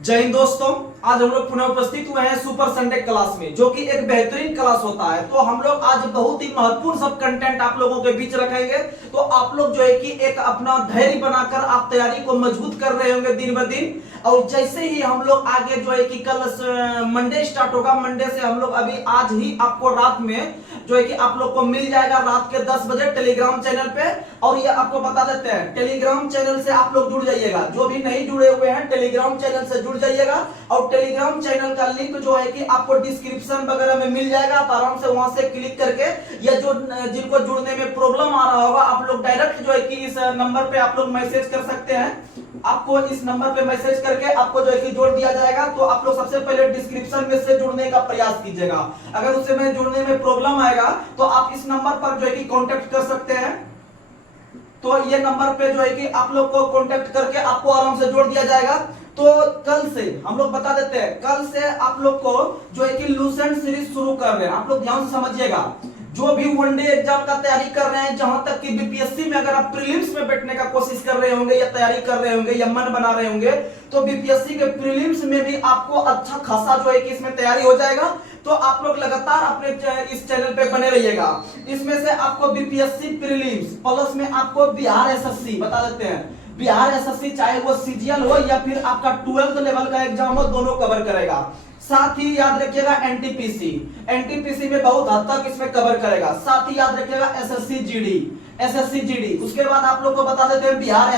जय हिंद दोस्तों। आज हम लोग पुनः उपस्थित हुए हैं सुपर संडे क्लास में, जो कि एक बेहतरीन क्लास होता है। तो हम लोग आज बहुत ही महत्वपूर्ण सब कंटेंट आप लोगों के बीच रखेंगे। तो आप लोग जो है कि एक अपना धैर्य बनाकर आप तैयारी को मजबूत कर रहे होंगे दिन ब दिन। और जैसे ही हम लोग आगे जो है कि कल मंडे स्टार्ट होगा, मंडे से हम लोग अभी आज ही आपको रात में जो है कि आप लोग को मिल जाएगा रात के 10 बजे टेलीग्राम चैनल पे। और ये आपको बता देते हैं, टेलीग्राम चैनल से आप लोग जुड़ जाइएगा। जो भी नहीं जुड़े हुए हैं टेलीग्राम चैनल से जुड़ जाइएगा। और टेलीग्राम चैनल का लिंक जो है कि आपको डिस्क्रिप्शन वगैरह में मिल जाएगा। आप आराम से वहां से क्लिक करके, या जो जिनको जुड़ने में प्रॉब्लम आ रहा होगा, आप लोग डायरेक्ट जो है कि इस नंबर पे आप लोग मैसेज कर सकते हैं। आपको इस नंबर पे मैसेज करके आपको जो है कि जोड़ दिया जाएगा। तो आप लोग सबसे पहले डिस्क्रिप्शन में से जुड़ने का प्रयास कीजिएगा। अगर उससे में जुड़ने में प्रॉब्लम आएगा तो आप इस नंबर पर जो है कि कांटेक्ट कर सकते हैं। तो ये नंबर पे जो है कि आप लोग को कांटेक्ट करके आपको आराम से जोड़ दिया जाएगा। तो कल से हम लोग बता देते हैं, कल से आप लोग को जो है कि लूसेंट सीरीज शुरू कर रहे हैं। आप लोग ध्यान से समझिएगा। जो भी वनडे एग्जाम का तैयारी कर रहे हैं, जहां तक कि बीपीएससी में अगर आप प्रीलिम्स में बैठने का कोशिश कर रहे होंगे या तैयारी कर रहे होंगे या मन बना रहे होंगे, तो बीपीएससी के प्रीलिम्स में भी आपको अच्छा खासा जो है कि इसमें तैयारी हो जाएगा। तो आप लोग लगातार अपने इस चैनल पे बने रहिएगा। इसमें से आपको बीपीएससी प्रीलिम्स प्लस में आपको बिहार एसएससी बता देते हैं। बिहार एसएससी चाहे वो सीजीएल हो या फिर आपका 12th लेवल का एग्जाम हो, दोनों कवर करेगा। साथ ही याद रखिएगा एनटीपीसी में बहुत हद तक इसमें कवर करेगा। साथ ही याद रखिएगा एसएससी जीडी। उसके बाद आप लोग को बता देते हैं बिहार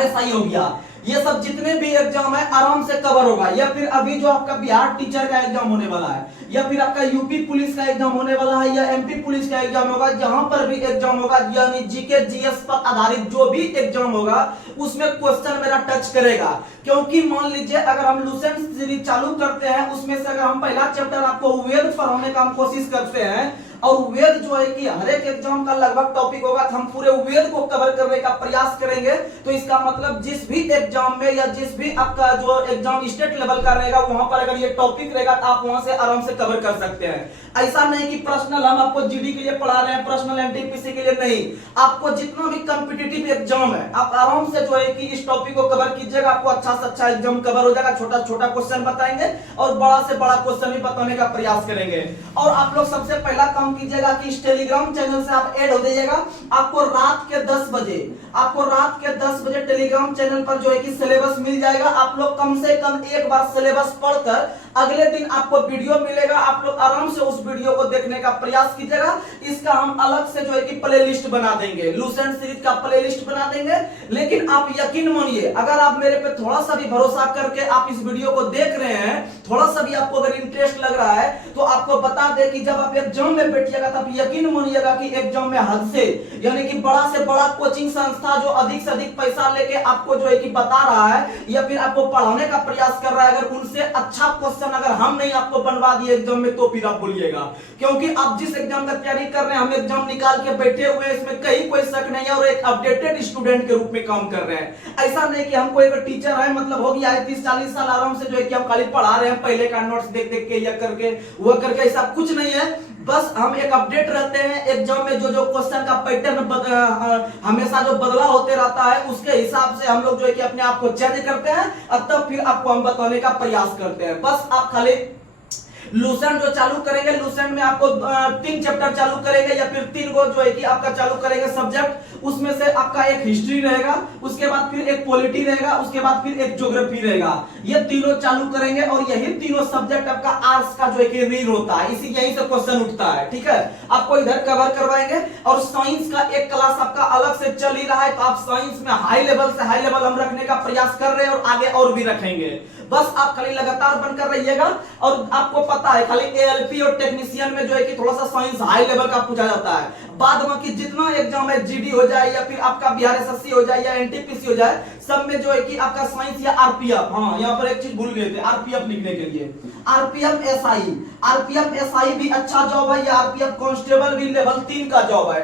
एसआई हो गया। ये सब जितने भी एग्जाम है आराम से कवर होगा। या फिर अभी जो आपका बिहार टीचर का एग्जाम होने वाला है, या फिर आपका यूपी पुलिस का एग्जाम होने वाला है, या एमपी पुलिस का एग्जाम होगा, जहां पर भी एग्जाम होगा, यानी जीके जीएस पर आधारित जो भी एग्जाम होगा, उसमें क्वेश्चन मेरा टच करेगा। क्योंकि मान लीजिए अगर हम लूसेंट सीरीज चालू करते हैं, उसमें से अगर हम पहला चैप्टर आपको वेद पढ़ाने का हम कोशिश करते हैं, और वेद जो है कि हर एक एग्जाम का लगभग टॉपिक होगा, तो हम पूरे वेद को कवर करने का प्रयास करेंगे। तो इसका मतलब जिस भी एग्जाम में या जिस भी आपका जो एग्जाम स्टेट लेवल का रहेगा, वहां पर अगर ये टॉपिक रहेगा तो आप वहां से आराम से कवर कर सकते हैं। ऐसा नहीं कि पर्सनल हम आपको जीडी के लिए पढ़ा रहे हैं, पर्सनल एनटीपीसी के लिए नहीं। आपको जितना भी कॉम्पिटिटिव एग्जाम है, आप आराम से जो है कि इस टॉपिक को कवर कीजिएगा। आपको अच्छा से अच्छा एग्जाम कवर हो जाएगा। छोटा छोटा क्वेश्चन बताएंगे और बड़ा से बड़ा क्वेश्चन भी बताने का प्रयास करेंगे। और आप लोग सबसे पहला काम कीजिएगा कि इस टेलीग्राम चैनल से आप ऐड हो जाइएगा। आपको रात के 10 बजे टेलीग्राम चैनल पर जो है कि सिलेबस मिल जाएगा। आप लोग कम से कम एक बार सिलेबस पढ़कर अगले दिन आपको वीडियो मिलेगा। आप लोग आराम से उस वीडियो को देखने का प्रयास कीजिएगा। इसका हम अलग से जो है कि प्लेलिस्ट बना देंगे, लूसेंट सीरीज का प्लेलिस्ट बना देंगे। लेकिन आप यकीन मानिए, अगर आप मेरे पे थोड़ा सा भी भरोसा करके आप इस वीडियो को देख रहे हैं, थोड़ा सा भी आपको अगर इंटरेस्ट लग रहा है, तो आपको बता दे कि जब आप एग्जाम में बैठिएगा तब यकीन मानिएगा कि एग्जाम में हद से यानी कि बड़ा से बड़ा कोचिंग संस्था जो अधिक से अधिक पैसा लेके आपको जो है कि बता रहा है या फिर आपको पढ़ाने का प्रयास कर रहा है, अगर उनसे अच्छा क्वेश्चन अगर हम नहीं आपको बनवा दिए एग्जाम में, तो फिर आप बोलिएगा। क्योंकि आप जिस एग्जाम का तैयारी कर रहे हैं, हम एग्जाम निकाल के बैठे हुए हैं, इसमें कहीं कोई शक नहीं है, और एक अपडेटेड स्टूडेंट के रूप में काम कर रहे हैं। ऐसा नहीं कि हम कोई टीचर है, मतलब हो गया है 30-40 साल आराम से जो है कि हम खाली पढ़ा रहे हैं पहले का नोट्स देख देख के या करके वो करके, ऐसा कुछ नहीं है। बस हम एक अपडेट रहते हैं एग्जाम में। जो क्वेश्चन का पैटर्न हमेशा जो बदला होते रहता है, उसके हिसाब से हम लोग जो है कि अपने आप को चेंज करते हैं और तब फिर आपको हम बताने का प्रयास करते हैं। बस आप खाली लूसेंट जो चालू करेंगे, लूसेंट में आपको 3 चैप्टर चालू करेंगे या फिर 3 को जो है कि आपका चालू करेंगे सब्जेक्ट। उसमें से आपका एक हिस्ट्री रहेगा, उसके बाद फिर एक पॉलिटी रहेगा, उसके बाद फिर एक ज्योग्राफी रहेगा। ये तीनों चालू करेंगे और यही तीनों सब्जेक्ट आपका आर्ट्स का जो है कि रीड होता है, इसी यही से क्वेश्चन उठता है। ठीक है, आपको इधर कवर करवाएंगे। और साइंस का एक क्लास आपका अलग से चल ही रहा है, तो आप साइंस में हाई लेवल हम रखने का प्रयास कर रहे हैं और आगे और भी रखेंगे। बस आप खाली लगातार बनकर रहिएगा। और आपको पता है खाली एएलपी और टेक्नीशियन में जो है कि थोड़ा सा साइंस हाई लेवल का पूछा जाता है। बाद में कि जितना एग्जाम है, जीडी हो जाए या फिर आपका बिहार एसएससी हो जाए या एनटीपीसी हो जाए, सब में जो है कि आपका साइंस या आरपीएफ, हाँ यहाँ पर एक चीज भूल गए थे, आरपीएफ लिखने के लिए आरपीएफ एसआई भी अच्छा जॉब है, या आरपीएफ कांस्टेबल भी लेवल 3 का जॉब है,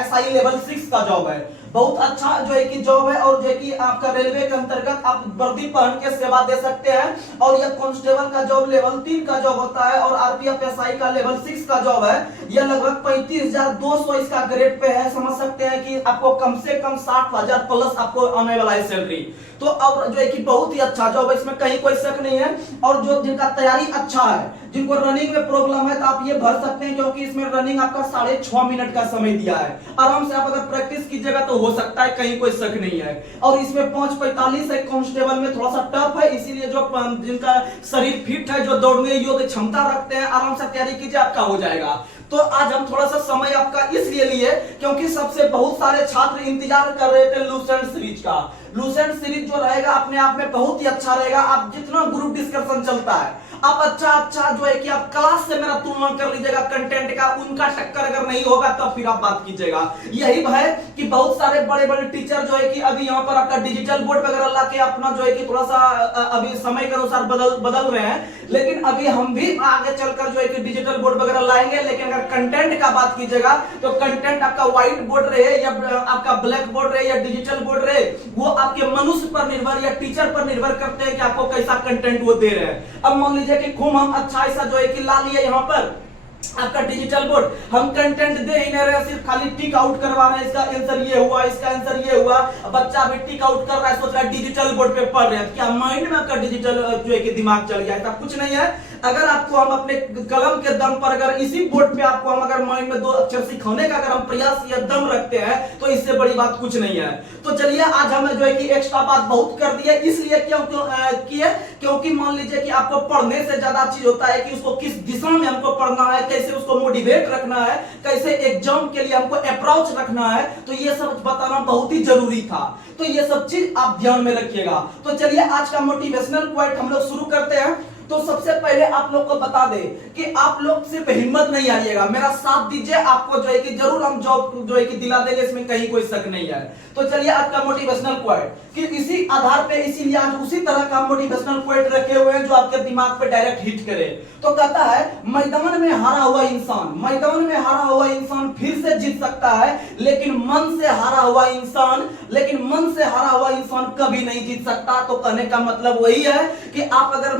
एसआई लेवल 6 का जॉब है। बहुत अच्छा जो है कि जॉब है, और जो है कि आपका रेलवे के अंतर्गत आप वर्दी पहन के सेवा दे सकते हैं। और यह कांस्टेबल का जॉब लेवल 3 का जॉब होता है, और आरपीएफ एसआई का लेवल 6 का जॉब है। यह लगभग 35,200 इसका ग्रेड पे है। समझ सकते हैं कि आपको कम से कम 60,000 प्लस आपको आने वाला है सैलरी। तो अब जो है कि बहुत ही अच्छा जॉब है, इसमें कहीं कोई शक नहीं है। और जो जिनका तैयारी अच्छा है, जिनको रनिंग में प्रॉब्लम है, तो आप ये भर सकते हैं, क्योंकि इसमें रनिंग आपका 6.5 मिनट का समय दिया है। आराम से आप अगर प्रैक्टिस कीजिएगा तो हो सकता है, कहीं कोई शक नहीं है। और इसमें 5:45 है, कांस्टेबल में थोड़ा सा टफ है, इसीलिए जो जिनका शरीर फिट है, जो दौड़ने योग्य क्षमता रखते हैं, आराम से तैयारी कीजिए, आपका हो जाएगा। तो आज हम थोड़ा सा समय आपका इसलिए लिए क्योंकि सबसे बहुत सारे छात्र इंतजार कर रहे थे लूसेंट सीरीज का। लूसेंट सीरीज जो रहेगा अपने आप में बहुत ही अच्छा रहेगा। आप जितना ग्रुप डिस्कशन चलता है, आप अच्छा जो है कि आप क्लास से मेरा तुलना कर लीजिएगा कंटेंट का, उनका टक्कर अगर नहीं होगा तो फिर आप बात कीजिएगा। यही है कि बहुत सारे बड़े बड़े टीचर जो है कि अभी यहाँ पर आपका डिजिटल बोर्ड वगैरह ला के अपना जो है कि थोड़ा सा अभी समय के अनुसार बदल रहे हैं, लेकिन अभी हम भी आगे चलकर जो है कि डिजिटल बोर्ड वगैरह लाएंगे। लेकिन अगर कंटेंट का बात कीजिएगा तो कंटेंट आपका व्हाइट बोर्ड रहे या आपका ब्लैक बोर्ड रहे या डिजिटल बोर्ड रहे, वो आपके मनुष्य पर निर्भर या टीचर पर निर्भर करते हैं कि आपको कैसा कंटेंट वो दे रहे हैं। अब मान लीजिए कि खूब हम अच्छा ऐसा जो है कि ला लिए यहाँ पर आपका डिजिटल बोर्ड, हम कंटेंट दे ही नहीं रहे, सिर्फ खाली टिक आउट करवा रहे हैं, इसका आंसर ये हुआ, इसका आंसर ये हुआ। बच्चा भी टिक आउट कर रहा है, सोच रहा है डिजिटल बोर्ड पे पढ़ रहे हैं, क्या माइंड में आपका डिजिटल जो है कि दिमाग चल गया? ऐसा कुछ नहीं है। अगर आपको हम अपने कलम के दम पर, अगर इसी बोर्ड पे आपको हम अगर माइंड में 2 अक्षर सिखाने का अगर हम प्रयास या दम रखते हैं, तो इससे बड़ी बात कुछ नहीं है। तो चलिए आज हमें जो है कि एक्स्ट्रा बात बहुत कर दी है, इसलिए क्योंकि मान लीजिए कि आपको पढ़ने से ज्यादा चीज होता है कि उसको किस दिशा में हमको पढ़ना है, कैसे उसको मोटिवेट रखना है, कैसे एग्जाम के लिए हमको अप्रोच रखना है, तो ये सब बताना बहुत ही जरूरी था। तो ये सब चीज आप ध्यान में रखिएगा। तो चलिए आज का मोटिवेशनल क्वाइट हम लोग शुरू करते हैं। तो सबसे पहले आप लोग को बता दें कि आप लोग सिर्फ हिम्मत नहीं हारिएगा, मेरा साथ दीजिए, आपको जो है कि जरूर हम जॉब जो है कि दिला देंगे, इसमें कहीं कोई शक नहीं है। तो चलिए आज का मोटिवेशनल क्वाइट कि इसी आधार पे, इसीलिए आज उसी तरह का मोटिवेशनल क्वाइट रखे हुए हैं जो आपके दिमाग पे डायरेक्ट हिट करे। तो कहता है, मैदान में हारा हुआ इंसान फिर से जीत सकता है, लेकिन मन से हारा हुआ इंसान कभी नहीं जीत सकता। तो कहने का मतलब वही है कि आप अगर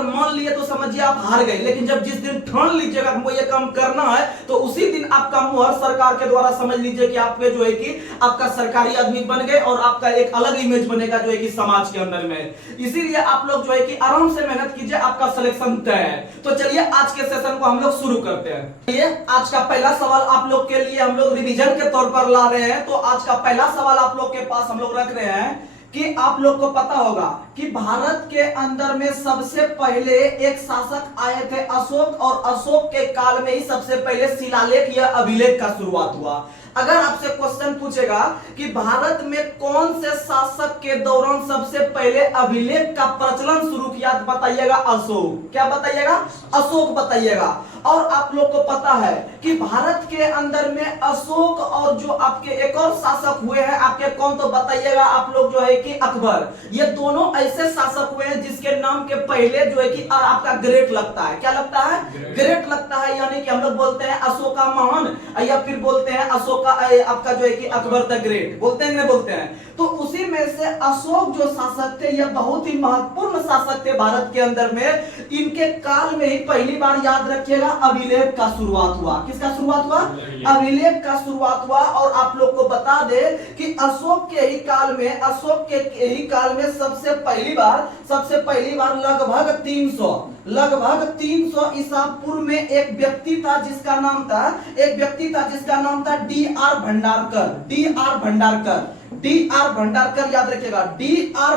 मान लिए तो समझिए आप हार गए, लेकिन जब जिस दिन ठान लीजिएगा हमको ये काम करना है, तो उसी दिन आपका मुहर सरकार के द्वारा समझ लीजिए कि आप जो है कि आपका सरकारी आदमी बन गए और आपका एक अलग इमेज बनेगा जो है कि समाज के अंदर में। इसीलिए आप लोग जो है कि आराम से मेहनत कीजिए, आपका सिलेक्शन तय है। तो चलिए आज के सेशन को हम लोग शुरू करते हैं। ये आज का पहला सवाल आप लोग के लिए हम लोग रिवीजन के तौर पर ला रहे हैं। तो आज का पहला सवाल आप लोग के पास हम लोग रख रहे हैं कि आप लोग को पता होगा कि भारत के अंदर में सबसे पहले एक शासक आए थे अशोक, और अशोक के काल में ही सबसे पहले शिलालेख या अभिलेख का शुरुआत हुआ। अगर आपसे क्वेश्चन पूछेगा कि भारत में कौन से शासक के दौरान सबसे पहले अभिलेख का प्रचलन शुरू किया, तो बताइएगा अशोक। क्या बताइएगा? अशोक बताइएगा। और आप लोग को पता है कि भारत के अंदर में अशोक और जो आपके एक और शासक हुए हैं, आपके कौन, तो बताइएगा आप लोग जो है कि अकबर। ये दोनों ऐसे शासक हुए हैं जिसके नाम के पहले जो है कि आपका ग्रेट लगता है। क्या लगता है? ग्रेट लगता है। यानी कि हम लोग बोलते हैं अशोका महान, या फिर बोलते हैं अशोका आपका जो है कि अकबर द ग्रेट, बोलते हैं नहीं बोलते हैं। तो उसी में से अशोक जो शासक थे, ये बहुत ही महत्वपूर्ण शासक थे भारत के अंदर में। इनके काल में ही पहली बार, याद रखिएगा, अभिलेख का शुरुआत हुआ। किसका शुरुआत हुआ? अभिलेख का शुरुआत हुआ। और आप लोग को बता दे कि अशोक के ही काल में सबसे पहली बार लगभग 300 ईसा पूर्व में एक व्यक्ति था जिसका नाम था डी आर भंडारकर। याद रखिएगा, डी आर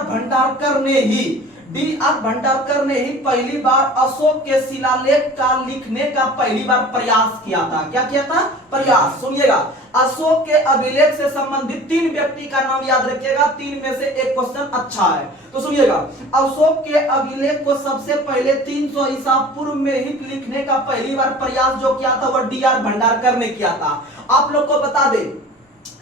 भंडारकर ने ही पहली बार अशोक के शिलालेख का लिखने का पहली बार प्रयास किया था। क्या किया था? प्रयास। सुनिएगा, अशोक के अभिलेख से संबंधित 3 व्यक्ति का नाम याद रखिएगा, 3 में से एक क्वेश्चन अच्छा है। तो सुनिएगा, अशोक के अभिलेख को सबसे पहले 300 ईसा पूर्व में ही लिखने का पहली बार प्रयास जो किया था वह डी आर भंडारकर ने किया था। आप लोग को बता दें,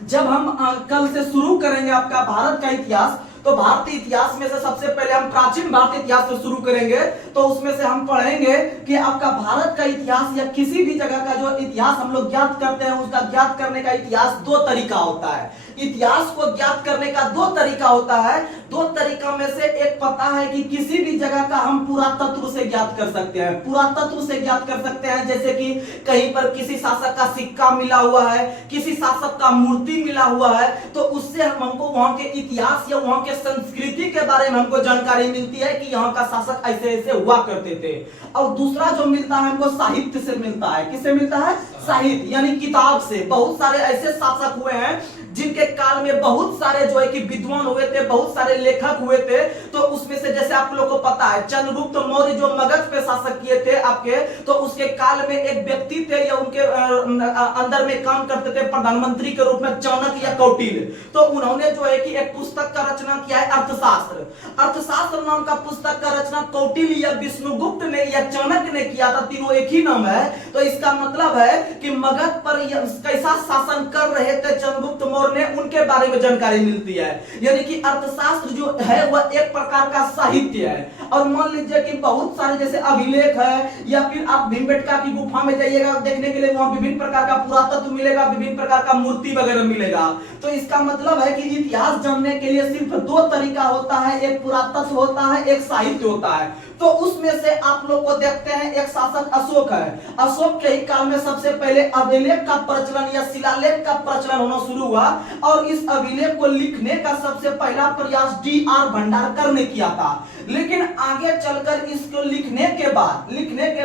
जब हम कल से शुरू करेंगे आपका भारत का इतिहास, तो भारतीय इतिहास में से सबसे पहले हम प्राचीन भारतीय इतिहास से शुरू करेंगे। तो उसमें से हम पढ़ेंगे कि आपका भारत का इतिहास या किसी भी जगह का जो इतिहास हम लोग ज्ञात करते हैं, उसका ज्ञात करने का इतिहास दो तरीका होता है। इतिहास को ज्ञात करने का दो तरीका होता है। दो तरीका में से एक पता है कि किसी भी जगह का हम पुरातत्व से ज्ञात कर सकते हैं, पुरातत्व से ज्ञात कर सकते हैं। जैसे कि कहीं पर किसी शासक का सिक्का मिला हुआ है, किसी शासक का मूर्ति मिला हुआ है, तो उससे हमको वहां के इतिहास या वहां के संस्कृति के बारे में हमको जानकारी मिलती है कि यहाँ का शासक ऐसे ऐसे हुआ करते थे। और दूसरा जो मिलता है हमको साहित्य से मिलता है। किससे मिलता है? साहित्य यानी किताब से। बहुत सारे ऐसे शासक हुए हैं जिनके काल में बहुत सारे जो है कि विद्वान हुए थे, बहुत सारे लेखक हुए थे। तो उसमें से जैसे आप लोगों को पता है चंद्रगुप्त मौर्य जो मगध पे शासक किए थे आपके, तो उसके काल में एक व्यक्ति थे या उनके अंदर में काम करते थे प्रधानमंत्री के रूप में चाणक्य या कौटिल्य। तो उन्होंने जो है कि एक पुस्तक का रचना किया है अर्थशास्त्र। अर्थशास्त्र नाम का पुस्तक का रचना कौटिल्य या विष्णुगुप्त ने या चाणक्य ने किया था। तीनों एक ही नाम है। तो इसका मतलब है कि मगध पर कैसा शासन कर रहे थे चंद्रगुप्त मौर्य ने, उनके बारे में जानकारी मिलती है। यानी कि अर्थशास्त्र जो है वह एक प्रकार का साहित्य है। और मान लीजिए कि बहुत सारे जैसे अभिलेख है, या फिर आप भीमबेटका की गुफा में जाइएगा देखने के लिए, वहां विभिन्न प्रकार का पुरातत्व मिलेगा, विभिन्न प्रकार का मूर्ति वगैरह मिलेगा। तो इसका मतलब है कि इतिहास जानने के लिए सिर्फ दो तरीका होता है, एक पुरातत्व होता है, एक साहित्य होता है। तो उसमें से आप लोग को देखते हैं एक शासक अशोक है। अशोक के ही काल में सबसे पहले अभिलेख का प्रचलन या शिलालेख का प्रचलन होना शुरू हुआ। और इस अभिलेख को लिखने का सबसे पहला प्रयास D.R. भंडारकर ने किया था। लेकिन आगे चलकर इसको लिखने के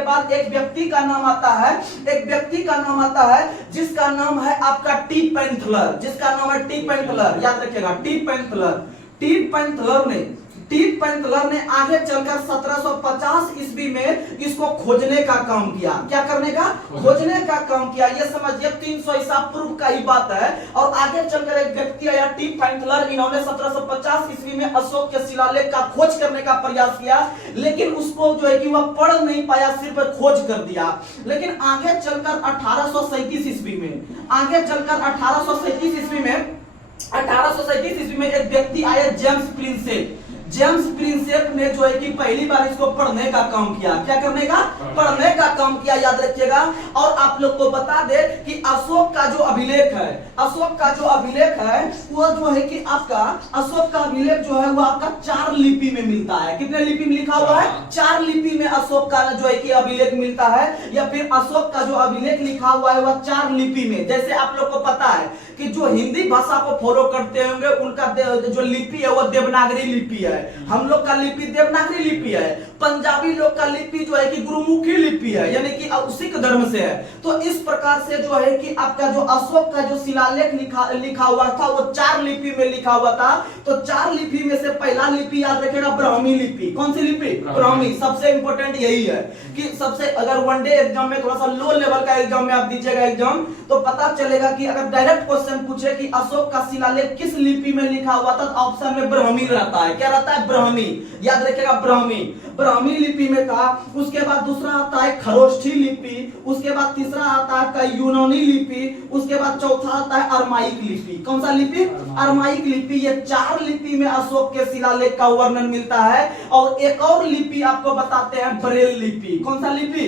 बाद एक व्यक्ति का नाम आता है, एक व्यक्ति का नाम आता है जिसका नाम है आपका टी पेंथलर, जिसका नाम है टी पेंथलर। याद रखिएगा टी पेंथलर ने आगे चलकर 1750 ईस्वी में इसको खोजने का काम किया। क्या करने का? खोजने का काम किया। ये समझिए 300 ईसा पूर्व का ही बात है। और आगे चलकर एक व्यक्ति आया टी पेंथलर, इन्होंने 1750 ईस्वी में अशोक के शिलालेख का खोज करने का प्रयास किया। लेकिन उसको जो है कि वह पढ़ नहीं पाया, सिर्फ खोज कर दिया। लेकिन आगे चलकर 1837 ईस्वी में एक व्यक्ति आया जेम्स प्रिंसेप ने जो है कि पहली बार इसको पढ़ने का काम किया। क्या करने का? पढ़ने का काम किया। याद रखिएगा। और आप लोग को बता दे कि अशोक का जो अभिलेख है वो जो है कि आपका अशोक का अभिलेख जो है वो आपका 4 लिपि में मिलता है। कितने लिपि में लिखा हुआ है? 4 लिपि में अशोक का जो है कि अभिलेख मिलता है। या फिर अशोक का जो अभिलेख लिखा हुआ है वह 4 लिपि में। जैसे आप लोग को पता है कि जो हिंदी भाषा को फॉलो करते होंगे उनका जो लिपि है वो देवनागरी लिपि है। हम लोग का लिपि देवनागरी लिपि है। पंजाबी लोग का लिपि जो है कि गुरुमुखी लिपि है, यानी कि सिख धर्म से है। तो इस प्रकार से जो है कि आपका जो अशोक का जो शिलालेख लिखा हुआ था वो 4 लिपि में लिखा हुआ था। तो 4 लिपि में से पहला लिपि याद रखेगा ब्राह्मी लिपि। कौन सी लिपि? ब्राह्मी। सबसे इंपॉर्टेंट यही है कि सबसे, अगर वनडे एग्जाम में थोड़ा सा लो लेवल का एग्जाम में आप दीजिएगा एग्जाम, तो पता चलेगा कि अगर डायरेक्ट क्वेश्चन पूछे कि अशोक का शिलालेख किस लिपि में लिखा हुआ था, तो ऑप्शन में ब्राह्मी रहता है। क्या रहता है? ब्राह्मी। याद रखिएगा ब्राह्मी लिपि में था। उसके बाद दूसरा आता है खरोष्ठी लिपि, उसके बाद तीसरा आता है यूनानी लिपि, उसके बाद चौथा आता है अरमाइक लिपि। कौन सा लिपि? अरमाइक लिपि। ये 4 लिपि में अशोक के शिलालेख का वर्णन मिलता है। और एक और लिपि आपको बताते हैं ब्रेल लिपि। कौन सा लिपि?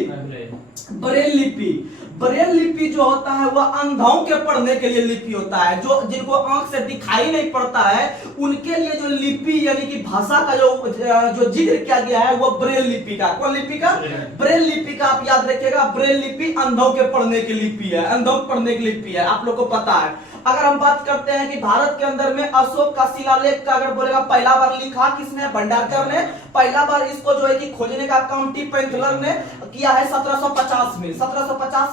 ब्रेल लिपि। ब्रेल लिपि जो होता है वह अंधों के पढ़ने के लिए लिपि होता है। जो जिनको आंख से दिखाई नहीं पड़ता है उनके लिए जो लिपि यानी कि भाषा का जो जिक्र किया गया है वो ब्रेल लिपि का। कौन लिपि का? ब्रेल लिपि का। आप याद रखिएगा ब्रेल लिपि अंधों के पढ़ने की लिपि है, अंधों पढ़ने की लिपि है। आप लोग को पता है। अगर हम बात करते हैं कि भारत के अंदर में अशोक का शिलालेख का अगर बोलेगा पहला बार लिखा किसने? भंडारकर ने। पहला बार इसको जो है कि खोजने का काम टी पेंथलर ने किया है 1750 में।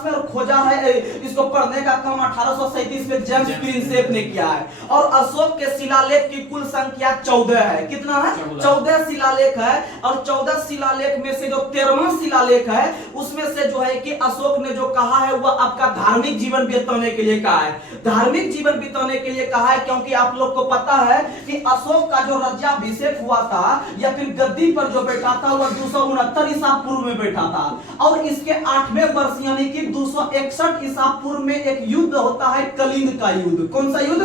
और खोजा है, इसको पढ़ने का काम 1837 में जेम्स प्रिंसेप ने किया है। और अशोक के शिलालेख की कुल संख्या 14 है। कितना है? 14 शिलालेख है। और 14 शिलालेख में से जो 13वां शिलालेख है उसमें से जो है कि अशोक ने जो कहा है वह आपका धार्मिक जीवन बिताने के लिए कहा है। धार्मिक वैवाहिक जीवन बिताने के लिए कहा है, क्योंकि आप लोग को पता है कि अशोक का जो राज्याभिषेक हुआ था या फिर गद्दी पर जो बैठा था वह 269 ईसा पूर्व में बैठा था और इसके 8वें वर्ष यानी कि 261 ईसा पूर्व में एक युद्ध होता है, कलिंग का युद्ध। कौन सा युद्ध?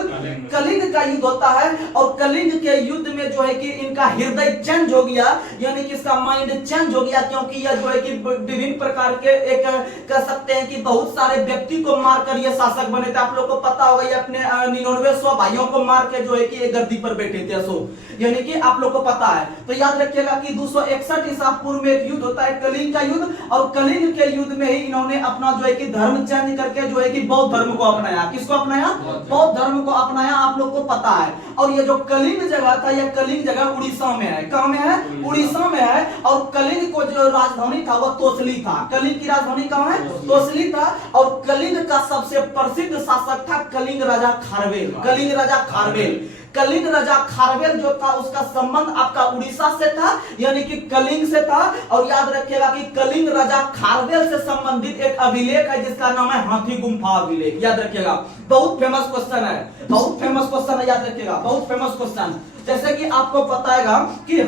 कलिंग का युद्ध होता है। और कलिंग के युद्ध में जो है कि इनका हृदय चेंज हो गया, यानी कि इसका माइंड चेंज हो गया, क्योंकि यह जो है कि विभिन्न प्रकार के एक कह सकते हैं कि बहुत सारे व्यक्ति को मारकर ये शासक बने थे। आप लोग को पता होगा ये अपने 99 भाइयों को मार के जो है कि एक गद्दी पर बैठे थे अशोक, यानी कि आप लोग को पता है। तो याद रखिएगा कि 261 ईसा पूर्व में एक युद्ध होता है, कलिंग का युद्ध, और कलिंग के युद्ध में ही इन्होंने अपना जो है कि धर्म चेंज करके जो है कि बौद्ध धर्म को अपनाया। किसको अपनाया? बौद्ध धर्म को अपनाया, आप लोग को पता है। और ये जो कलिंग जगह था, यह कलिंग जगह उड़ीसा में है। कहां में है? उड़ीसा में है। और कलिंग को जो राजधानी था वह तोसली था। कलिंग की राजधानी कहां है? तोसली था। और कलिंग का सबसे प्रसिद्ध शासक था कलिंग राजा खारवेल। कलिंग राजा खारवेल, कलिंग राजा खारवेल जो था उसका संबंध आपका उड़ीसा से था, यानी कि कलिंग से था। और याद रखिएगा कि कलिंग राजा खारवेल से संबंधित एक अभिलेख है जिसका नाम है हाथी गुम्फा अभिलेख। याद रखिएगा, बहुत फेमस क्वेश्चन है, बहुत फेमस क्वेश्चन है, याद रखिएगा, बहुत फेमस क्वेश्चन। जैसे कि आपको बताएगा कि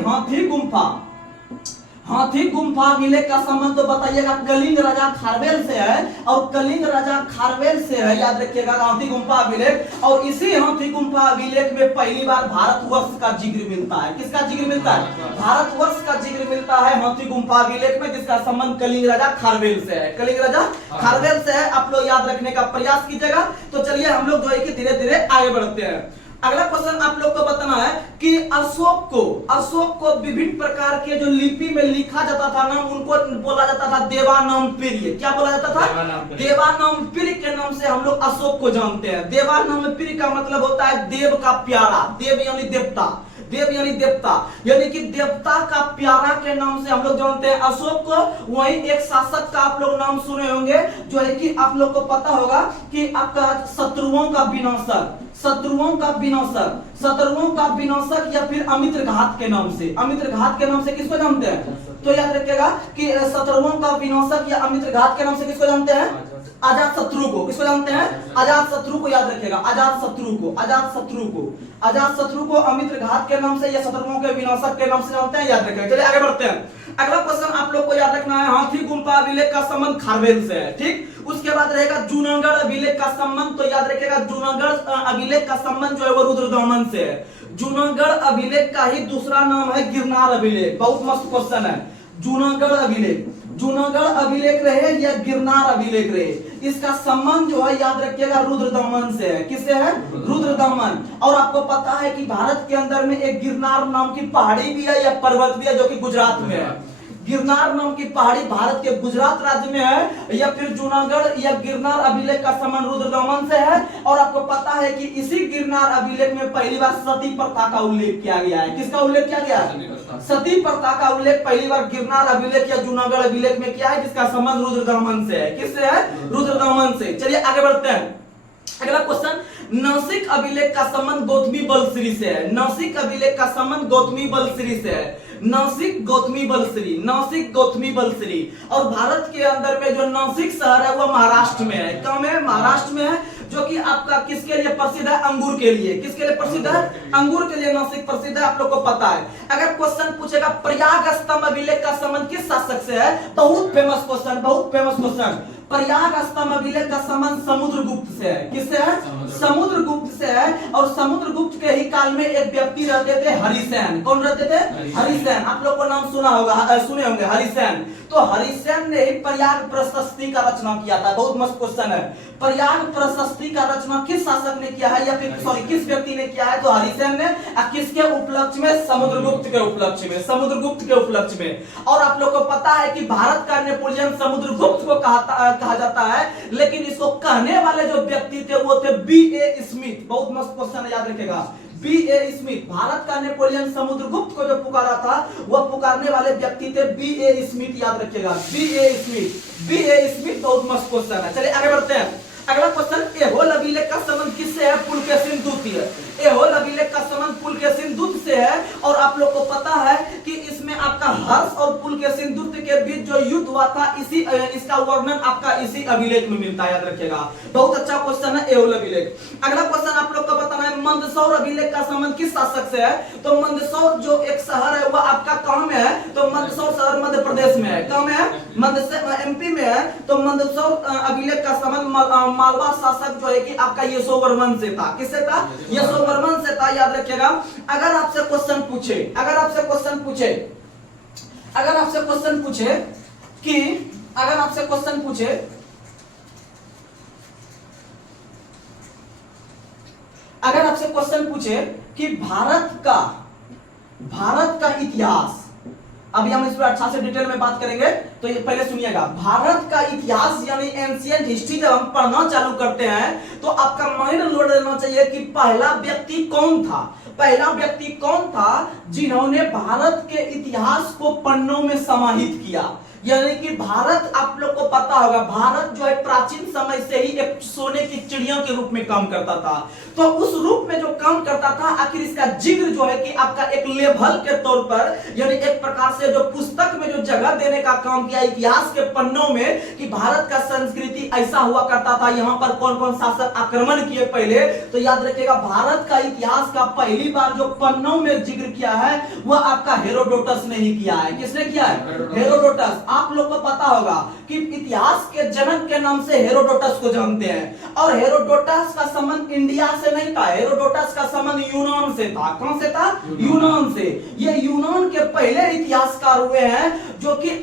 हाथी गुम्फा अभिलेख का संबंध तो बताइएगा कलिंग राजा खारवेल से है, और कलिंग राजा खारवेल से है, याद रखिएगा, हाथी गुम्फा अभिलेख। और इसी हाथी गुम्फा अभिलेख में पहली बार भारतवर्ष का जिक्र मिलता है। किसका जिक्र मिलता है? भारतवर्ष का जिक्र मिलता है हाथी गुम्फा अभिलेख में, जिसका संबंध कलिंग राजा खारवेल से है। कलिंग राजा खारवेल से है, आप लोग याद रखने का प्रयास कीजिएगा। तो चलिए हम लोग जो है कि धीरे धीरे आगे बढ़ते हैं। अगला क्वेश्चन आप लोग को बताना है कि अशोक को विभिन्न प्रकार के जो लिपि में लिखा जाता था नाम, उनको बोला जाता था देवानामप्रिय। क्या बोला जाता था? देवानामप्रिय के नाम से हम लोग अशोक को जानते हैं। देवानामप्रिय का मतलब होता है देव का प्यारा, देव यानी देवता, देव यानी देवता, यानी कि देवता का प्यारा के नाम से हम लोग जानते हैं अशोक को। वही एक शासक का आप लोग नाम सुने होंगे जो है कि आप लोग को पता होगा कि आपका शत्रुओं का विनाशक, शत्रुओं का विनाशक या फिर अमित्रघात के नाम से, अमित्रघात के नाम से किसको जानते हैं? तो याद रखिएगा कि शत्रुओं का विनाशक या अमित्रघात के नाम से किसको जानते हैं? अजात शत्रु को। किसको जानते हैं? अजात शत्रु को। याद रखिएगा, अजात शत्रु को अमित्रघात के नाम से या शत्रुओं के विनाशक के नाम से जानते हैं। याद रखिएगा। चलिए आगे बढ़ते हैं। अगला क्वेश्चन आप लोग को याद रखना है, हाथी गुम्फा अभिलेख का संबंध खारवेल से है। ठीक, उसके बाद रहेगा जूनागढ़ अभिलेख का संबंध। तो याद रखिएगा जूनागढ़ अभिलेख का संबंध जो है वो रुद्रदामन से है। जूनागढ़ अभिलेख का ही दूसरा नाम है गिरनार अभिलेख। बहुत मस्त क्वेश्चन है। जूनागढ़ अभिलेख रहे या गिरनार अभिलेख रहे, इसका संबंध जो है याद रखिएगा रुद्रदामन से है। किससे है? रुद्रदामन। और आपको पता है कि भारत के अंदर में एक गिरनार नाम की पहाड़ी भी है या पर्वत भी है जो कि गुजरात में है। गिरनार नाम की पहाड़ी भारत के गुजरात राज्य में है, या फिर जूनागढ़ या गिरनार अभिलेख का संबंध रुद्रदामन से है। और आपको पता है कि इसी गिरनार अभिलेख में पहली बार सती प्रथा का उल्लेख किया गया है। किसका उल्लेख किया गया है? सती प्रथा का उल्लेख पहली बार गिरनार अभिलेख या जूनागढ़ अभिलेख में किया है, जिसका संबंध रुद्रदामन से है। किससे है? रुद्रदामन से। चलिए आगे बढ़ते हैं। अगला क्वेश्चन, नासिक अभिलेख का संबंध गौतमी बलश्री से है। नासिक अभिलेख का संबंध गौतमी बलश्री से है। नासिक गौतमी बलश्री। और भारत के अंदर में जो नासिक शहर है वो महाराष्ट्र में है। कहाँ में? महाराष्ट्र में है, जो कि आपका किसके लिए प्रसिद्ध है? अंगूर के लिए। किसके लिए प्रसिद्ध है? अंगूर के लिए नासिक प्रसिद्ध है, आप लोग को पता है। अगर क्वेश्चन पूछेगा प्रयाग स्तंभ अभिलेख का संबंध किस शासक से है, बहुत फेमस क्वेश्चन। प्रयाग स्तंभ अभिलेख का संबंध समुद्रगुप्त से है। किससे है? समुद्रगुप्त से है। और समुद्रगुप्त के ही काल में एक व्यक्ति रहते थे, हरिसेन। कौन रहते थे? हरिसेन। आप लोग को नाम सुने होंगे हरिसेन। तो हरिसेन ने ही प्रयाग प्रशस्ति का रचना किया था। बहुत मस्त क्वेश्चन है। प्रयाग प्रशस्ति का रचना किस शासक ने किया है, या फिर किस व्यक्ति ने किया है? तो हरिसेन ने। किसके उपलक्ष्य में? समुद्रगुप्त के उपलक्ष्य में। और आप लोग को पता है कि भारत का नेपोलियन समुद्रगुप्त को कहा जाता है, लेकिन इसको कहने वाले जो व्यक्ति थे वो थे B.A. स्मिथ। बहुत मस्त क्वेश्चन है, याद रखेगा। B.A. स्मिथ। भारत का नेपोलियन समुद्रगुप्त को जो पुकारा था वह पुकारने वाले व्यक्ति थे B.A. स्मिथ। याद रखिएगा, B.A. स्मिथ। बहुत मस्त क्वेश्चन है। चलिए आगे बढ़ते हैं। अगला क्वेश्चन, एहोल अभिलेख का संबंध किससे है? पुलकेशिन दूत है। एहोल अभिलेख का संबंध पुलकेशिन दूत से है। और आप लोग को पता है कि इसमें आपका आपका हर्ष और पुलकेशिन द्वितीय के बीच जो युद्ध हुआ था इसी इसका वर्णन आपका इसी अभिलेख में मिलता है, याद रखिएगा। बहुत अच्छा क्वेश्चन है एहुल अभिलेख। अगला क्वेश्चन आप लोग को बताना है मंदसौर अभिलेख का संबंध किस शासक से है? तो मंदसौर जो एक शहर है वह आपका कहां में है? तो मंदसौर शहर मध्य प्रदेश में है। कहां में है? एमपी में है। तो मंदसौर अभिलेख का संबंध मालवा शासक जो है कि आपका यशोवर्मन से था। किससे था? यशोवर्मन से था, याद रखिएगा। अगर आपसे क्वेश्चन पूछे कि भारत का इतिहास, अभी हम इस पर अच्छा से डिटेल में बात करेंगे, तो ये पहले सुनिएगा। भारत का इतिहास यानी एंशिएंट हिस्ट्री जब हम पढ़ना चालू करते हैं तो आपका माइंड लोड रहना चाहिए कि पहला व्यक्ति कौन था जिन्होंने भारत के इतिहास को पन्नों में समाहित किया। यानी कि भारत, आप लोग को पता होगा, भारत जो है प्राचीन समय से ही एक सोने की चिड़िया के रूप में काम करता था। तो उस रूप में जो काम करता था, आखिर इसका जिक्र जो है कि आपका एक लेवल के तौर पर, यानी एक प्रकार से जो पुस्तक में जो जगह देने का काम किया इतिहास के पन्नों में कि भारत का संस्कृति ऐसा हुआ करता था, यहाँ पर कौन कौन शासक आक्रमण किए पहले। तो याद रखिएगा, भारत का इतिहास का पहली बार जो पन्नों में जिक्र किया है वह आपका हेरोडोटस ने ही किया है। किसने किया है? हेरोडोटस। आप लोग को पता होगा कि इतिहास के जनक के नाम से हेरोडोटस को जानते हैं, और हेरोडोटस का संबंध इंडिया से नहीं था, हेरोडोटस का संबंध यूनान से था। कौन से था? यूनान से। ये यूनान के पहले इतिहासकार हुए हैं जो कि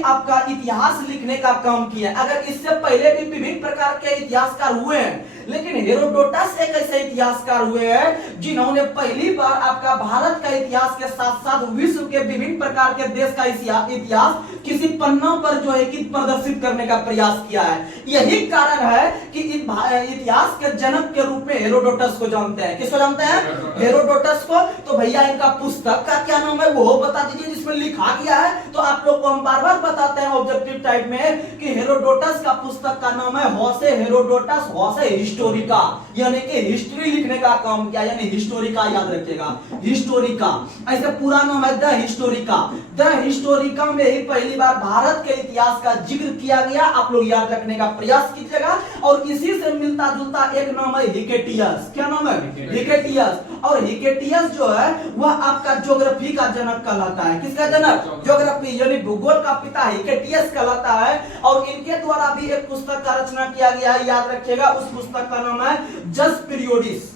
आपका इतिहास लिखने का काम किया। अगर इससे पहले भी विभिन्न प्रकार के इतिहासकार हुए हैं, लेकिन हेरोडोटस एक ऐसे इतिहासकार हुए हैं जिन्होंने पहली बार आपका भारत का इतिहास के साथ साथ विश्व के विभिन्न प्रकार के देश का इतिहास किसी पन्ना पर जो है कि प्रदर्शित करने का प्रयास किया है। यही कारण है कि इतिहास के जनक के रूप में हेरोडोटस को जानते हैं। किसको जानते हैं? हेरोडोटस को। तो भैया इनका पुस्तक का क्या नाम है वो बता दीजिए जिसमें लिखा गया है। तो आप लोग को हम बार बार बताते हैं ऑब्जेक्टिव टाइप में कि हेरोडोटस का पुस्तक का नाम है हॉसे हेरोडोटस हॉसे हिस्टोरिका, यानी कि हिस्ट्री लिखने का काम किया, यानी हिस्टोरिका, याद रखिएगा, हिस्टोरिका। ऐसे पूरा नाम है द हिस्टोरिका। द हिस्टोरिका में ही पहली बार भारत के इतिहास का जिक्र किया गया। आप लोग याद रखने का प्रयास कीजिएगा। और इसी से मिलता जुलता एक नाम है हिकेटियस। क्या नाम है? हिकेटियस। और हिकेटियस जो है वह आपका ज्योग्राफी का जनक कहलाता है। किसका जनक? ज्योग्राफी यानी भूगोल का पिता हिकेटियस कहलाता है। और इनके द्वारा भी एक पुस्तक का रचना किया गया है, याद रखिएगा। उस पुस्तक का नाम है जस पीरियोडिस।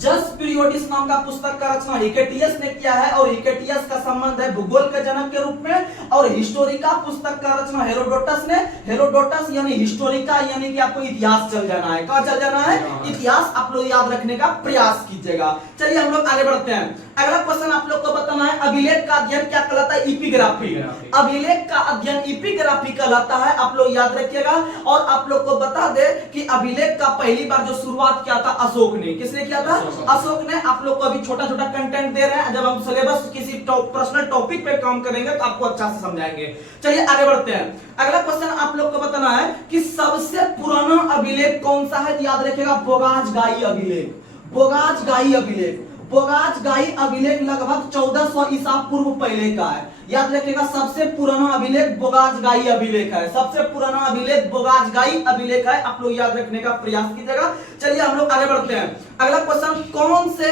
जस पीरियोडिस नाम का पुस्तक का रचना हिकेटियस ने किया है। और हिकेटियस का संबंध है भूगोल के जनक के रूप में। और हिस्टोरिका पुस्तक का रचना हेरोडोटस ने। हेरोडोटस यानी हिस्टोरिका, यानी कि आपको इतिहास चल जाना है। कहां चल जाना है? इतिहास। आप लोग याद रखने का प्रयास कीजिएगा। चलिए हम लोग आगे बढ़ते हैं। अगला क्वेश्चन आप लोग को बताना है अभिलेख का अध्ययन क्या कहलाता है? इपिग्राफी। अभिलेख का अध्ययन इपिग्राफी कहलाता है। आप लोग याद रखिएगा। और आप लोग को बता दे कि अभिलेख का पहली बार जो शुरुआत किया था अशोक ने। किसने किया था? अशोक ने। आप लोग को अभी छोटा छोटा कंटेंट दे रहे हैं, जब हम सिलेबस किसी पर्सनल टॉपिक पे काम करेंगे तो आपको अच्छा से समझाएंगे। चलिए आगे बढ़ते हैं। अगला क्वेश्चन आप लोग को बताना है कि सबसे पुराना अभिलेख कौन सा है? याद रखिएगा, बोगाजगाई अभिलेख। बोगाजगाई अभिलेख। बोगाजगाई अभिलेख लगभग 1400 ईसा पूर्व पहले का है। याद रखिएगा, सबसे पुराना अभिलेख बोगाजगाई अभिलेख है। सबसे पुराना अभिलेख बोगाजगाई अभिलेख है। आप लोग याद रखने का प्रयास कीजिएगा। चलिए हम लोग आगे बढ़ते हैं। अगला क्वेश्चन, कौन से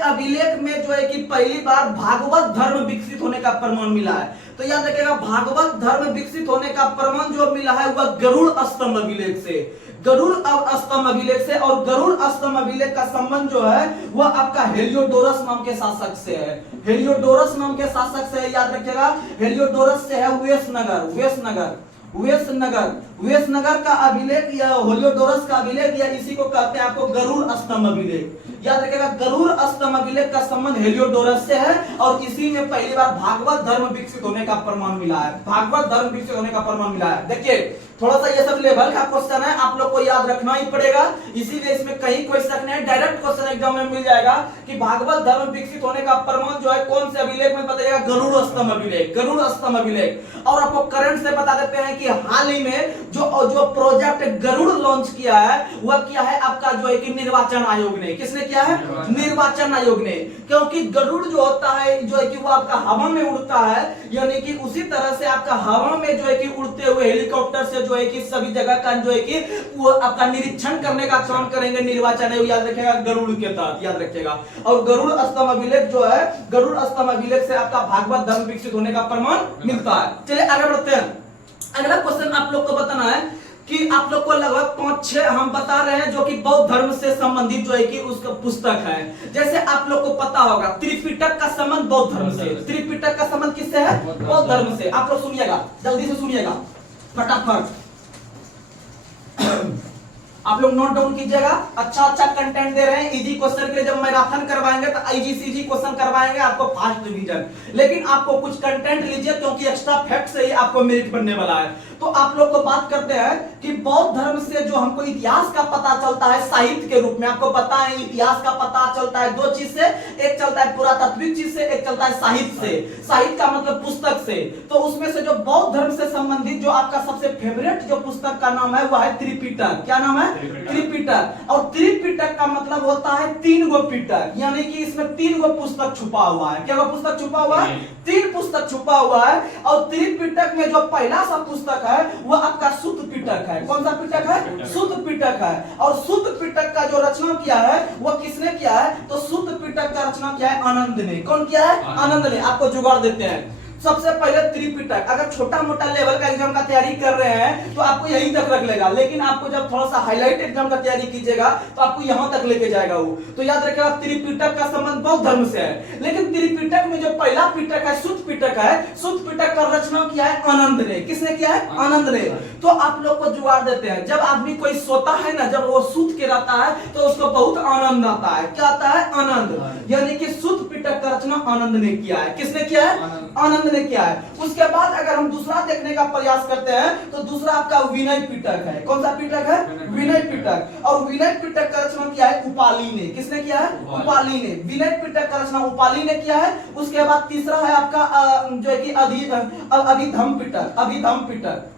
अभिलेख में जो है कि पहली बार भागवत धर्म विकसित होने का प्रमाण मिला है? तो याद रखिएगा, भागवत धर्म विकसित होने का प्रमाण जो मिला है वह गरुड़ स्तंभ अभिलेख से। गरुड़ स्तंभ अभिलेख से। और गरुड़ स्तंभ अभिलेख का संबंध जो है वह आपका हेलियोडोरस नाम के शासक से है। हेलियोडोरस नाम के शासक से है, याद रखिएगा। हेलियोडोरस से है वेशनगर का अभिलेख या हेलियोडोरस का अभिलेख, या इसी को कहते हैं आपको गरुड़ स्तंभ अभिलेख। याद रखिएगा, गरुड़ स्तंभ अभिलेख का संबंध हेलियोडोरस से है। और इसी में पहली बार भागवत धर्म विकसित होने का प्रमाण मिला है। भागवत धर्म विकसित होने का प्रमाण मिला है। देखिए थोड़ा सा ये सब लेवल का क्वेश्चन है, आप लोग को याद रखना ही पड़ेगा, इसीलिए इसमें कहीं कोई शक नहीं है। डायरेक्ट क्वेश्चन एग्जाम में मिल जाएगा कि भागवत धर्म विकसित होने का प्रमाण जो है कौन से अभिलेख में बताइएगा, गरुड़ स्तंभ अभिलेख, गरुड़ स्तंभ अभिलेख। और आपको करंट से बता देते हैं कि हाल ही में जो प्रोजेक्ट गरुड़ लॉन्च किया है वह किया है आपका जो है कि निर्वाचन आयोग ने। किसने किया है? निर्वाचन आयोग ने। क्योंकि गरुड़ जो होता है जो है कि वो आपका हवा में उड़ता है, यानी कि उसी तरह से आपका हवा में जो है कि उड़ते हुए हेलीकॉप्टर से जो है कि सभी जगह का जो है कि वो आपका निरीक्षण करने का काम करेंगे निर्वाचन आयोग, याद रखिएगा गरुड़ के तहत, याद रखिएगा। और गरुड़ स्तंभ अभिलेख जो है, गरुड़ स्तंभ अभिलेख से आपका भागवत धर्म विकसित होने का प्रमाण मिलता है। चलिए आगे बढ़ते हैं। अगला क्वेश्चन आप लोग को बताना है कि आप लोग को लगभग 5-6 हम बता रहे हैं जो कि बौद्ध धर्म से संबंधित जो है कि उसका पुस्तक है। जैसे आप लोग को पता होगा त्रिपिटक का संबंध बौद्ध धर्म से, त्रिपिटक का संबंध किससे है? बौद्ध धर्म से। आप लोग सुनिएगा, जल्दी से सुनिएगा, फटाफट आप लोग नोट डाउन कीजिएगा। अच्छा कंटेंट दे रहे हैं, इजी क्वेश्चन के लिए जब मैराथन करवाएंगे तो इजी सीजी क्वेश्चन करवाएंगे आपको फास्ट डिवीजन, लेकिन आपको कुछ कंटेंट लीजिए क्योंकि एक्स्ट्रा फैक्ट से ही आपको मेरिट बनने वाला है। तो आप लोग को बात करते हैं कि बौद्ध धर्म से जो हमको इतिहास का पता चलता है साहित्य के रूप में, आपको पता है इतिहास का पता चलता है दो चीज से, एक चलता है पुरातात्विक चीज से, एक चलता है साहित्य से। साहित्य का मतलब पुस्तक से। तो उसमें से जो बौद्ध धर्म से संबंधित जो आपका सबसे फेवरेट जो पुस्तक का नाम है वह है त्रिपिटक। क्या नाम है? त्रिपिटक। और त्रिपिटक का मतलब होता है 3 गो पिटक, यानी कि इसमें 3 गो पुस्तक छुपा हुआ है। क्या पुस्तक छुपा हुआ है? 3 पुस्तक छुपा हुआ है। और त्रिपिटक में जो पहला सा पुस्तक है वह आपका सुत्त पिटक है। कौन सा पिटक है? सुत्त पिटक है। और सुत्त पिटक का जो रचना किया है वह किसने किया है? तो सुत्त पिटक का रचना किया है आनंद ने। कौन किया है? आनंद ने। आपको जुगाड़ देते हैं। सबसे पहले त्रिपिटक, अगर छोटा मोटा लेवल का एग्जाम का तैयारी कर रहे हैं तो आपको यहीं तक रख लेगा, लेकिन आपको जब थोड़ा सा हाईलाइट एग्जाम का तैयारी कीजिएगा तो आपको यहां तक लेके जाएगा वो। तो याद रखिएगा त्रिपिटक का संबंध बौद्ध धर्म से है। लेकिन त्रिपिटक में जो पहला पिटक है सुत्त पिटक है, सुत्त पिटक का रचना किया है आनंद ने। किसने किया है? आनंद ने। तो आप लोग को जुगाड़ देते हैं, जब आदमी कोई सोता है ना, जब वो सूत के रहता है तो उसको बहुत आनंद आता है। क्या आता है? आनंद। यानी कि सुत्त पिटक का रचना आनंद ने किया है। किसने किया है? आनंद ने किया है। उसके बाद अगर हम दूसरा देखने का प्रयास करते हैं तो दूसरा आपका विनय पिटक है। कौन सा पिटक है? विनय पिटक। और विनय पिटक का रचना किया है उपाली ने। किसने किया है? उपाली ने। विनय पिटक का रचना उपाली ने किया है। उसके बाद तीसरा है आपका जो है कि अभिधम पिटक। अभिधम पिटक,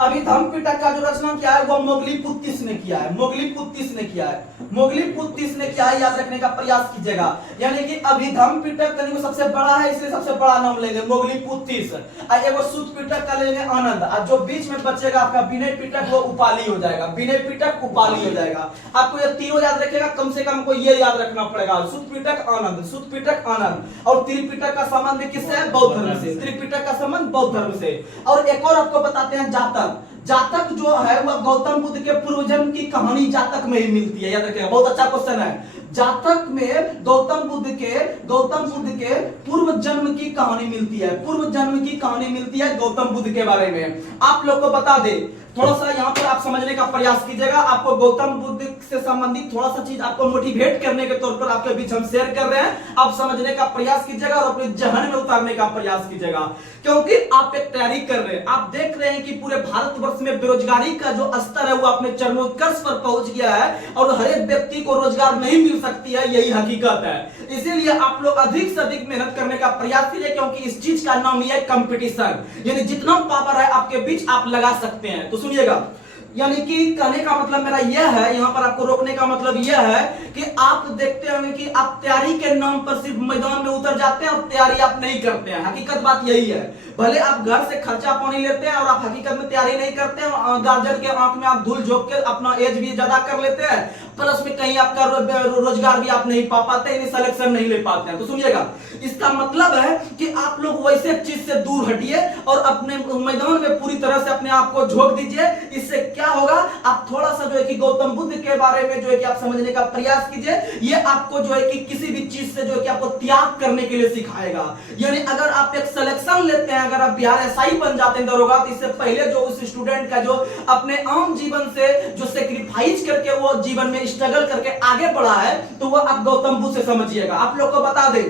अभिधम पिटक का जो रचना किया है वो मोगलीपुत्तिस ने किया है। मोगलीपुत्तिस ने किया है। मोगलीपुत्तिस ने किया है, याद रखने का प्रयास कीजिएगा। यानी कि अभिधम पिटक तनिक सबसे बड़ा है इसलिए सबसे बड़ा नाम लेंगे मोगलीपुत्तिस। एगो सुत्त पिटक का लेंगे आनंद, और जो बीच में बचेगा आपका विनय पिटक वो उपाली हो जाएगा। विनय पिटक उपाली हो जाएगा। आपको ये तीनों याद रखेगा, कम से कम को ये याद रखना पड़ेगा, सुत्त पिटक आनंद, सुत्त पिटक आनंद। और त्रिपिटक का संबंध किससे है? बौद्ध धर्म से। त्रिपिटक का संबंध बौद्ध धर्म से। और एक और आपको बताते हैं जातक। जातक जो है वह गौतम बुद्ध के पूर्व जन्म की कहानी जातक में ही मिलती है। याद रखिएगा, बहुत अच्छा क्वेश्चन है। जातक में गौतम बुद्ध के पूर्व जन्म की कहानी मिलती है। पूर्व जन्म की कहानी मिलती है गौतम बुद्ध के बारे में। आप लोग को बता दे, थोड़ा सा यहाँ पर आप समझने का प्रयास कीजिएगा। आपको गौतम बुद्ध से संबंधित थोड़ा सा चीज आपको मोटिवेट करने के तौर पर आपके बीच हम शेयर कर रहे हैं। आप समझने का प्रयास कीजिएगा और अपने जहन में उतारने का प्रयास कीजिएगा, क्योंकि आप एक तैयारी कर रहे हैं। आप देख रहे हैं कि पूरे भारतवर्ष में बेरोजगारी का जो स्तर है वो अपने चरमोत्कर्ष पर पहुंच गया है और हर एक व्यक्ति को रोजगार नहीं मिल सकती है, यही हकीकत है। इसीलिए आप लोग अधिक से अधिक मेहनत करने का प्रयास कीजिए, क्योंकि इस चीज का नाम है कंपटीशन। यानी जितना पावर है आपके बीच आप लगा सकते हैं। तो सुनिएगा, यानी कि कहने का मतलब मेरा यह है, यहाँ पर आपको रोकने का मतलब यह है कि आप देखते होंगे कि आप तैयारी के नाम पर सिर्फ मैदान में उतर जाते हैं और तैयारी आप नहीं करते हैं। हकीकत बात यही है। भले आप घर से खर्चा पानी लेते हैं और आप हकीकत में तैयारी नहीं करते हैं, गार्जियन के आंख में आप धूल झोंक के अपना एज भी ज्यादा कर लेते हैं, प्लस में कहीं आपका रोजगार भी आप नहीं पा पाते, सिलेक्शन नहीं ले पाते हैं। तो सुनिएगा, इसका मतलब है कि आप लोग वैसे चीज से दूर हटिए और अपने मैदान में पूरी तरह से अपने आप को झोंक दीजिए। इससे क्या होगा, आप थोड़ा सा जो है कि गौतम बुद्ध के बारे में जो है कि आप समझने का प्रयास कीजिए। ये आपको जो है कि किसी भी चीज से जो है कि आपको त्याग करने के लिए सिखाएगा। यानी अगर आप एक सिलेक्शन लेते हैं, अगर आप बिहार एसआई बन जाते हैं दरोगा, तो इससे पहले जो उस स्टूडेंट का जो अपने आम जीवन से जो सेक्रीफाइस करके वो जीवन में स्ट्रगल करके आगे बढ़ा है, तो वो आप गौतम बुद्ध से समझिएगा। आप लोग को बता दें,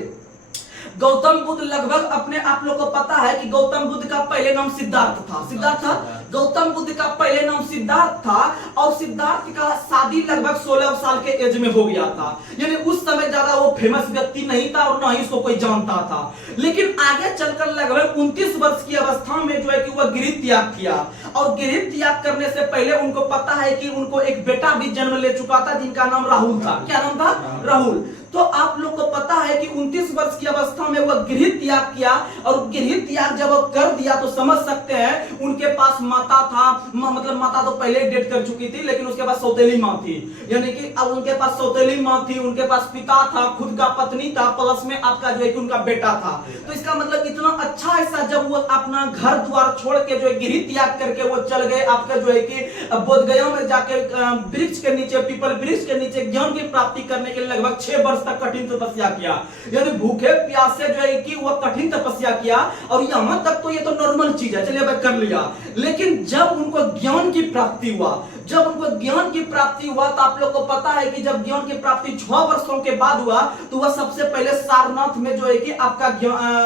गौतम बुद्ध लगभग अपने आप लोग को पता है कि गौतम बुद्ध का पहले नाम सिद्धार्थ था। सिद्धार्थ था। गौतम बुद्ध का पहले नाम सिद्धार्थ था और सिद्धार्थ का शादी लगभग 16 साल के एज में हो गया था। यानी उस समय ज्यादा वो फेमस व्यक्ति नहीं था और ना ही उसको कोई जानता था। लेकिन आगे चलकर लगभग 29 वर्ष की अवस्था में जो है कि वह गृह त्याग किया और गृह त्याग करने से पहले उनको पता है कि उनको एक बेटा भी जन्म ले चुका था जिनका नाम राहुल था। क्या नाम था? राहुल। तो आप लोग को पता है कि 29 वर्ष की अवस्था में वह गृह त्याग किया और गृह त्याग जब कर दिया तो समझ सकते हैं उनके पास माता था, मतलब माता तो पहले डेथ कर चुकी थी लेकिन उसके पास सौतेली माँ थी। यानी कि अब उनके पास सौतेली माँ थी, उनके पास पिता था, खुद का पत्नी था, प्लस में आपका जो है कि उनका बेटा था। तो इसका मतलब इतना अच्छा ऐसा जब वो अपना घर द्वार छोड़ के जो है गृह त्याग करके वो चल गए आपका जो है कि बोधगया में जाके वृक्ष के नीचे, पीपल वृक्ष के नीचे ज्ञान की प्राप्ति करने के लिए लगभग 6 वर्ष तक कठिन तपस्या किया। यानी भूखे प्यासे जो है कि वह कठिन तपस्या किया और यहां तक तो ये तो नॉर्मल चीज है, चलिए भाई कर लिया। लेकिन जब उनको ज्ञान की प्राप्ति हुआ, जब उनको ज्ञान की प्राप्ति हुआ तो आप लोग को पता है कि जब ज्ञान की प्राप्ति 6 वर्षों के बाद हुआ तो वह सबसे पहले सारनाथ में जो है कि आपका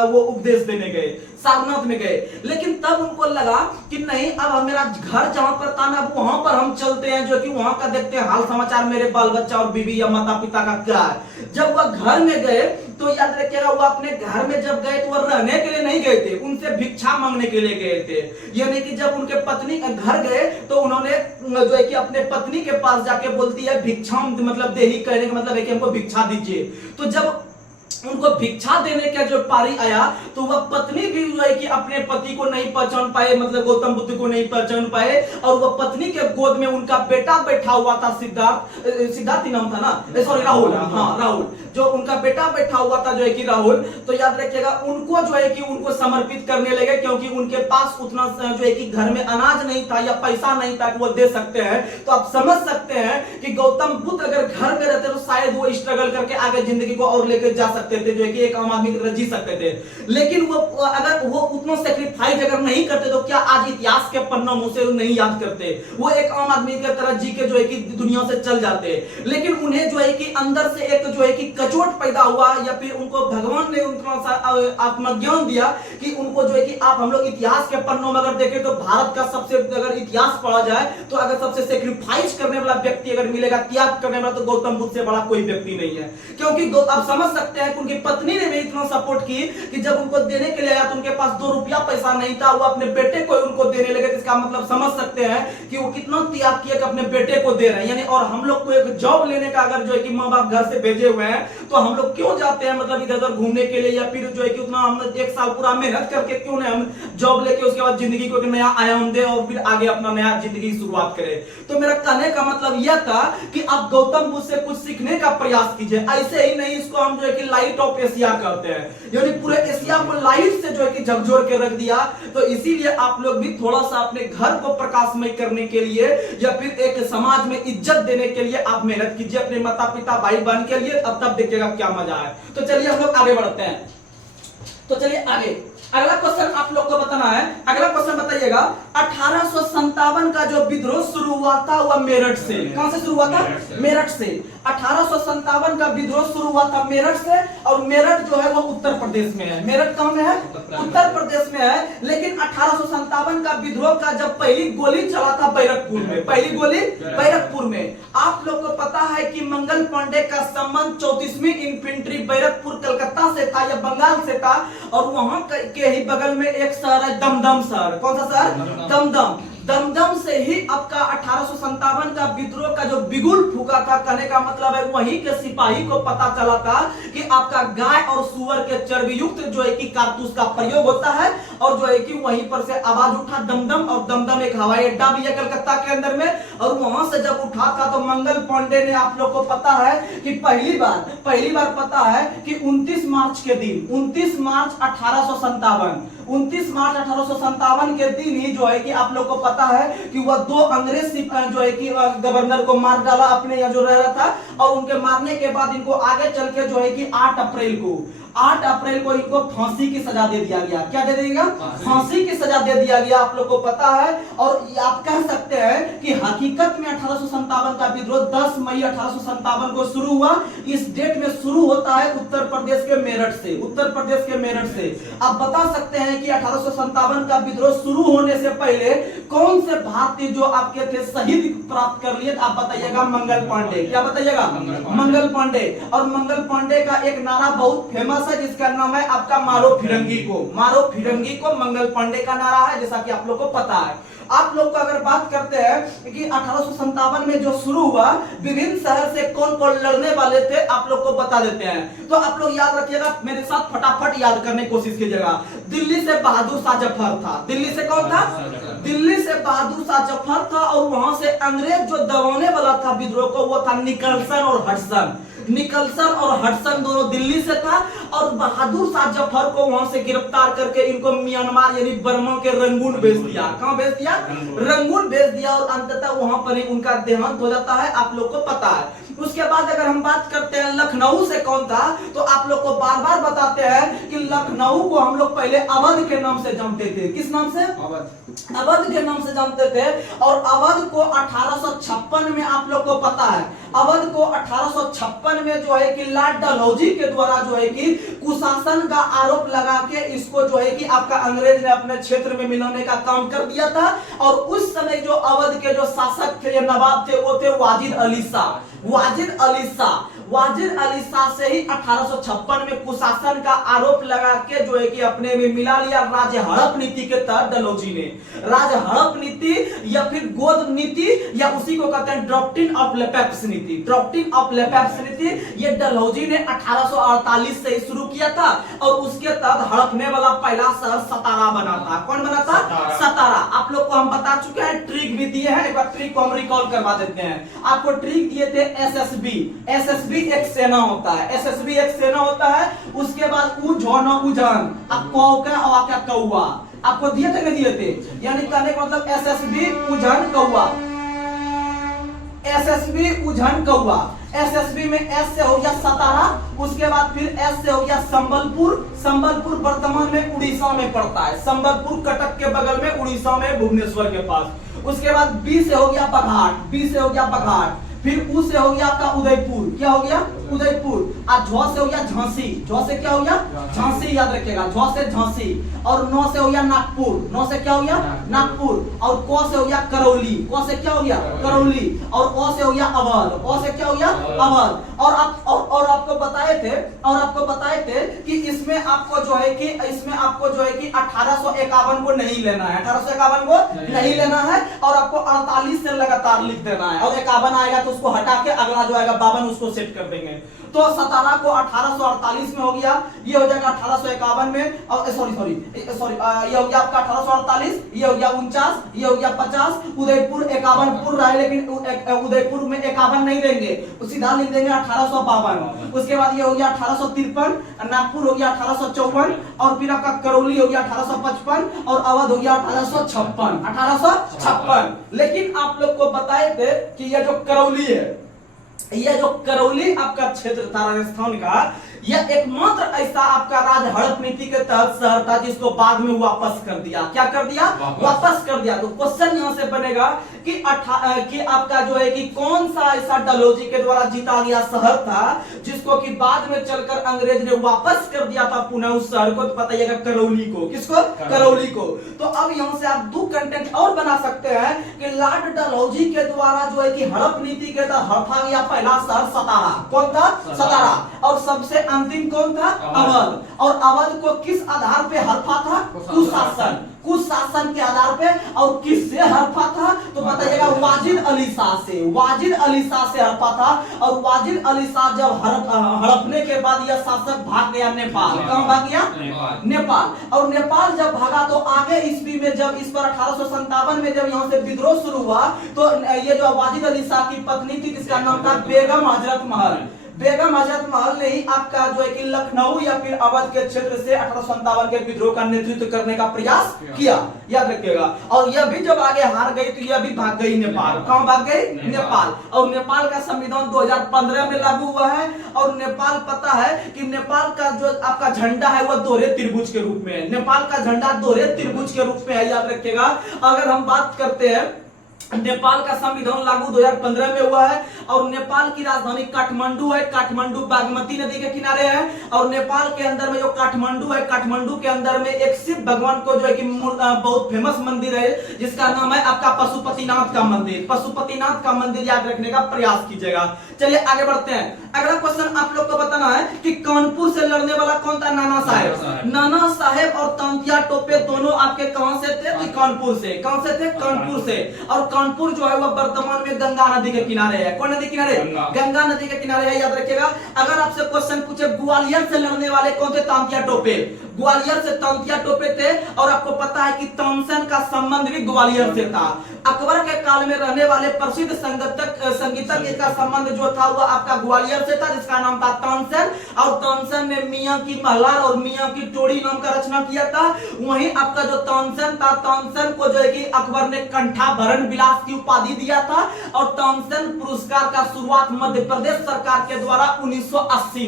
वो उपदेश देने गए, सारनाथ में गए। लेकिन तब उनको लगा कि नहीं, अब मेरा घर जहां पर था ना वहां पर हम चलते हैं, जो कि वहां का देखते हैं हाल समाचार मेरे बाल बच्चा और बीवी या माता पिता का क्या है। जब वह घर में गए तो याद रखिएगा वो अपने घर में जब गए तो वह रहने के लिए नहीं गए थे, उनसे भिक्षा मांगने के लिए गए थे। यानी कि जब उनके पत्नी घर गए तो उन्होंने जो है कि अपने पत्नी के पास जाके बोलती है भिक्षा, मतलब देही, कहने का मतलब है कि हमको भिक्षा दीजिए। तो जब उनको भिक्षा देने का जो पारी आया तो वह पत्नी भी जो है कि अपने पति को नहीं पहचान पाए, मतलब गौतम बुद्ध को नहीं पहचान पाए और वह पत्नी के गोद में उनका बेटा बैठा हुआ था, सिद्धार्थ ही नाम था ना, सॉरी राहुल, हाँ राहुल, जो उनका बेटा बैठा हुआ था जो है कि राहुल। तो याद रखिएगा उनको जो है कि उनको समर्पित करने लगे क्योंकि उनके पास उतना जो है कि घर में अनाज नहीं था या पैसा नहीं था कि वो दे सकते हैं। तो आप समझ सकते हैं कि गौतम बुद्ध अगर घर में रहते तो शायद वो स्ट्रगल करके आगे जिंदगी को और लेकर जा सकते थे, जो है कि एक आम आदमी की तरह जी सकते थे। लेकिन वो अगर वो उतना सेक्रीफाइस अगर नहीं करते तो क्या आज इतिहास के पन्नों से नहीं याद करते, वो एक आम आदमी की तरह जी के जो है कि दुनिया से चल जाते। लेकिन उन्हें जो है कि अंदर से एक जो है कि कचोट पैदा हुआ या फिर उनको भगवान ने उतना आत्मज्ञान दिया कि उनको जो है कि आप हम लोग इतिहास के पन्नों में अगर देखें तो भारत का सबसे, अगर इतिहास पढ़ा जाए तो अगर सबसे सेक्रीफाइस करने वाला व्यक्ति अगर मिलेगा, त्याग करने वाला, तो गौतम बुद्ध से बड़ा कोई व्यक्ति नहीं है। क्योंकि आप समझ सकते हैं उनकी पत्नी ने भी इतना सपोर्ट की कि जब उनको देने के लिए आया तो उनके पास 2 रुपया पैसा नहीं था, वो अपने बेटे को उनको देने लगे। इसका मतलब समझ सकते हैं कि वो कितना त्याग किया कि अपने बेटे को दे रहे हैं। यानी और हम लोग को एक जॉब लेने का अगर जो है कि माँ बाप घर से भेजे हुए हैं तो हम लोग क्यों जाते हैं, मतलब इधर उधर घूमने के लिए, या फिर जो है कि उतना हम 1 साल पूरा मेहनत करके क्यों नहीं हम जॉब लेके उसके बाद जिंदगी को एक नया आयाम दे और फिर आगे अपना नया जिंदगी की शुरुआत करें। तो मेरा कहने का मतलब यह था कि आप गौतम बुद्ध से कुछ सीखने का प्रयास कीजिए। ऐसे ही नहीं, इसको हम जो है कि लाइट ऑफ एशिया करते हैं, यानी पूरे एशिया को लाइट से जो है कि झकझोर के रख दिया। तो इसीलिए आप लोग भी थोड़ा सा अपने घर को प्रकाशमय करने के लिए या फिर एक समाज में इज्जत देने के लिए आप मेहनत कीजिए अपने माता पिता भाई बहन के लिए, अब तब देखिएगा क्या मजा है। तो चलिए हम लोग आगे बढ़ते हैं। तो चलिए आगे अगला क्वेश्चन आप लोग को बताना है। अगला क्वेश्चन बताइएगा, 1857 का जो विद्रोह शुरू हुआ था वह मेरठ से, कहां से शुरू हुआ था? मेरठ से। 1857 का विद्रोह शुरू हुआ था मेरठ से, और मेरठ जो है वो उत्तर प्रदेश में है। मेरठ कहां में है? उत्तर प्रदेश में है। लेकिन 1857 का विद्रोह का जब पहली गोली चला था बैरकपुर में, पहली गोली बैरकपुर में। आप लोग को पता है कि मंगल पांडे का संबंध 34वीं इन्फेंट्री बैरकपुर कलकत्ता से था या बंगाल से था, और वहां के ही बगल में एक शहर है दमदम शहर। कौन सा शहर? दमदम। दमदम से ही आपका 1857 का विद्रोह का जो बिगुल फूका था, कहने का मतलब है वहीं के सिपाही को पता चला था कि आपका गाय और सुअर के चर्बी युक्त जो है कि कारतूस का प्रयोग होता है, और जो है कि वहीं पर से आवाज उठा दमदम, और दमदम एक हवाई अड्डा भी है कलकत्ता के अंदर में, और वहां से जब उठा था तो मंगल पांडे ने, आप लोग को पता है कि पहली बार पता है कि 29 मार्च के दिन, 29 मार्च 1857 के दिन ही जो है कि आप लोग को पता है कि वह 2 अंग्रेज जो है कि गवर्नर को मार डाला अपने यहाँ जो रह रहा था, और उनके मारने के बाद इनको आगे चल के जो है कि 8 8 अप्रैल को इनको फांसी की सजा दे दिया गया। क्या दे दिया? फांसी की सजा दे दिया गया, आप लोग को पता है। और आप कह सकते हैं कि हकीकत में 1857 का विद्रोह 10 मई 1857 को शुरू हुआ। इस डेट में शुरू होता है उत्तर प्रदेश के मेरठ से, उत्तर प्रदेश के मेरठ से। आप बता सकते हैं कि 1857 का विद्रोह शुरू होने से पहले कौन से भारतीय जो आपके थे शहीद प्राप्त कर लिए? आप बताइएगा मंगल पांडे। क्या बताइएगा? मंगल पांडे। और मंगल पांडे का एक नारा बहुत फेमस है जिसका नाम है आपका मारो फिरंगी को। मारो फिरंगी को मंगल पांडे का नारा है, जैसा कि आप लोग को पता है। आप लोग को अगर बात करते हैं कि 1857 में जो शुरू हुआ, विभिन्न शहर से कौन कौन लड़ने वाले थे आप लोग को बता देते हैं। तो आप लोग याद रखिएगा, मेरे साथ फटाफट याद करने की कोशिश कीजिएगा। दिल्ली से बहादुर शाह जफर था। दिल्ली से कौन था? दिल्ली से बहादुर शाह जफर था। और वहां से अंग्रेज जो दबाने वाला था विद्रोह को, वो था निकलसन और हडसन। निकलसन और हडसन दोनों दिल्ली से था। और बहादुर शाह जफर को वहां से गिरफ्तार करके इनको म्यांमार यानी बर्मा के रंगून भेज दिया। कहां भेज दिया? रंगून भेज दिया। और अंततः वहां पर ही उनका देहांत हो जाता है, आप लोग को पता है। उसके बाद अगर हम बात करते हैं लखनऊ से कौन था, तो आप लोग को बार बार बताते हैं कि लखनऊ को हम लोग पहले अवध के नाम से जानते थे। किस नाम से? अवध के नाम से जानते थे। और अवध को 1856 में आप लोग को पता है, अवध को 1856 में जो है कि लॉर्ड डलहौजी के द्वारा जो है कि कुशासन का आरोप लगा के इसको जो है कि आपका अंग्रेज ने अपने क्षेत्र में मिलाने का काम कर दिया था। और उस समय जो अवध के जो शासक थे, नवाब थे, वो थे वाजिद अली शाह। वाजिद अली शाह, वाजिद अली शाह से ही 1856 में कुशासन का आरोप लगा के जो है कि अपने में मिला लिया। राज हड़प नीति के तहत डलहौजी ने, राज हड़प नीति या फिर गोद नीति या उसी को कहते हैं ड्रॉक्टिन ऑफ लेपेप्स नीति। ड्रॉक्टिन ऑफ लेपेप्स नीति ये डलहौजी ने 1848 से शुरू किया था। और उसके तहत हड़पने वाला पहला शहर सतारा बना था। कौन बना था? सतारा। आप लोग को हम बता चुके हैं, ट्रिक भी दिए हैं, एक बार ट्रिक को हम रिकॉल करवा देते हैं। आपको ट्रिक दिए थे एसएसबी। एसएसबी एक सेना होता है, एसएसबी एक सेना होता है। उसके बाद उजान, आपको क्या कौवा आपको दिए थे, नहीं दिए थे? यानी कहने का मतलब एसएसबी उजान कौवा, एसएसबी उजान कौवा। एसएसबी में एस से हो गया सतारा, उसके बाद फिर एस से हो गया संबलपुर। संबलपुर वर्तमान में उड़ीसा में पड़ता है। संबलपुर कटक के बगल में, उड़ीसा में, भुवनेश्वर के पास। उसके बाद बी से हो गया बघाट, बी से हो गया बघाट। फिर ऊ से हो गया आपका उदयपुर। क्या हो गया? उदयपुर। और झ से हो गया झांसी। झ से क्या हो गया? झांसी, याद रखिएगा, झ से झांसी। और नौ से हो गया नागपुर। नौ से क्या हो गया? नागपुर। और क से हो गया करौली। क से क्या हो गया? करौली। और ओ से हो गया अवध। ओ से क्या हो गया? अवध। और आपको बताए थे कि इसमें आपको जो है कि 1851 को नहीं लेना है, 1851 को नहीं लेना है। और आपको 48 से लगातार लिख देना है। और 51 आएगा तो उसको हटा के अगला जो आएगा 52 उसको सेट कर देंगे। तो सतारा को 1848 में हो गया, ये हो जाएगा 1851 में। और सॉरी ये हो गया आपका 1848, ये हो गया 49, ये हो गया 50। उदयपुर 51 रहा, लेकिन उदयपुर में 51 नहीं देंगे, सीधा लिख देंगे 1852। उसके बाद ये हो गया 1853, नागपुर हो गया 1854, और फिर आपका करौली हो गया 1855, और अवध हो गया 1856। लेकिन आप लोग को बताए थे कि ये जो करौली है, यह जो करौली आपका क्षेत्र था राजस्थान का, यह एकमात्र ऐसा आपका राज हड़प नीति के तहत शहर था जिसको बाद में वापस कर दिया। क्या कर दिया? वापस कर दिया। तो क्वेश्चन यहां से बनेगा कि आपका जो है कि कौन सा ऐसा डलहौजी के द्वारा जीता गया शहर था जिसको कि बाद में चलकर अंग्रेज ने वापस कर दिया था पुनः उस शहर को? तो बताइएगा करौली को। किसको? करौली को। तो अब यहां से आप दो कंटेंट और बना सकते हैं कि लॉर्ड डलहौजी के द्वारा जो है कि हड़प नीति के तहत हड़पा गया पहला शहर सतारा। कौन था? सतारा। और सबसे अंतिम कौन था? अवध। और अवध को किस आधार पे हड़पा था? कुशासन। कुशासन के आधार पे। और किससे हड़पा था? तो बताइएगा वाजिद अली शाह से। वाजिद अली शाह से हड़पा था। और वाजिद अली शाह जब हड़पने के बाद यह शासक भाग गया नेपाल। कहां भाग गया? नेपाल। और नेपाल जब भागा तो आगे ईस्वी में जब इस पर 1857 में जब यहाँ से विद्रोह शुरू हुआ तो ये जो वाजिद अली शाह की पत्नी थी, किसका नाम था? बेगम हजरत महल। बेगम हजरत महल ने ही आपका जो है कि लखनऊ या फिर अवध के क्षेत्र से 1857 के विद्रोह का नेतृत्व करने का प्रयास किया, याद रखिएगा। और यह भी जब आगे हार गई तो यह भी भाग गई नेपाल। कहां भाग गई? नेपाल। और नेपाल का संविधान 2015 में लागू हुआ है। और नेपाल, पता है कि नेपाल का जो आपका झंडा है वह दोहरे त्रिभुज के रूप में है। नेपाल का झंडा दोहरे त्रिभुज के रूप में है, याद रखिएगा। अगर हम बात करते हैं, नेपाल का संविधान लागू 2015 में हुआ है। और नेपाल की राजधानी काठमांडू है। काठमांडू बागमती नदी के किनारे है। और नेपाल के अंदर में जो काठमांडू है, काठमांडू के अंदर में एक शिव भगवान को जो है कि बहुत फेमस मंदिर है, जिसका नाम है आपका पशुपतिनाथ का मंदिर। पशुपतिनाथ का मंदिर याद रखने का प्रयास कीजिएगा। चलिए आगे बढ़ते हैं। अगला क्वेश्चन आप लोग को बताना है कि कानपुर से लड़ने वाला कौन था? नाना साहेब। नाना साहेब और तांतिया टोपे दोनों आपके कहां से थे? कानपुर से। कहां से थे? कानपुर से। और कानपुर जो है वह वर्तमान में गंगा नदी के किनारे है। कौन नदी किनारे? गंगा नदी के किनारे है, याद रखिएगा। अगर आपसे क्वेश्चन पूछे ग्वालियर से लड़ने वाले कौन थे? तांतिया टोपे। ग्वालियर से तांतिया टोपे थे। और आपको पता है कि तानसेन का संबंध भी ग्वालियर से था। अकबर के काल में रहने वाले प्रसिद्ध संगीतज्ञ का संबंध जो था वह आपका ग्वालियर से था, जिसका नाम था तानसेन। और तानसेन ने मियां की महलार और मियां की टोड़ी नाम का रचना किया था। वहीं आपका जो तानसेन था, तानसेन को जो है कि अकबर ने कंठाभरण विलास की उपाधि दिया था। और तानसेन पुरस्कार का शुरुआत मध्य प्रदेश सरकार के द्वारा 1980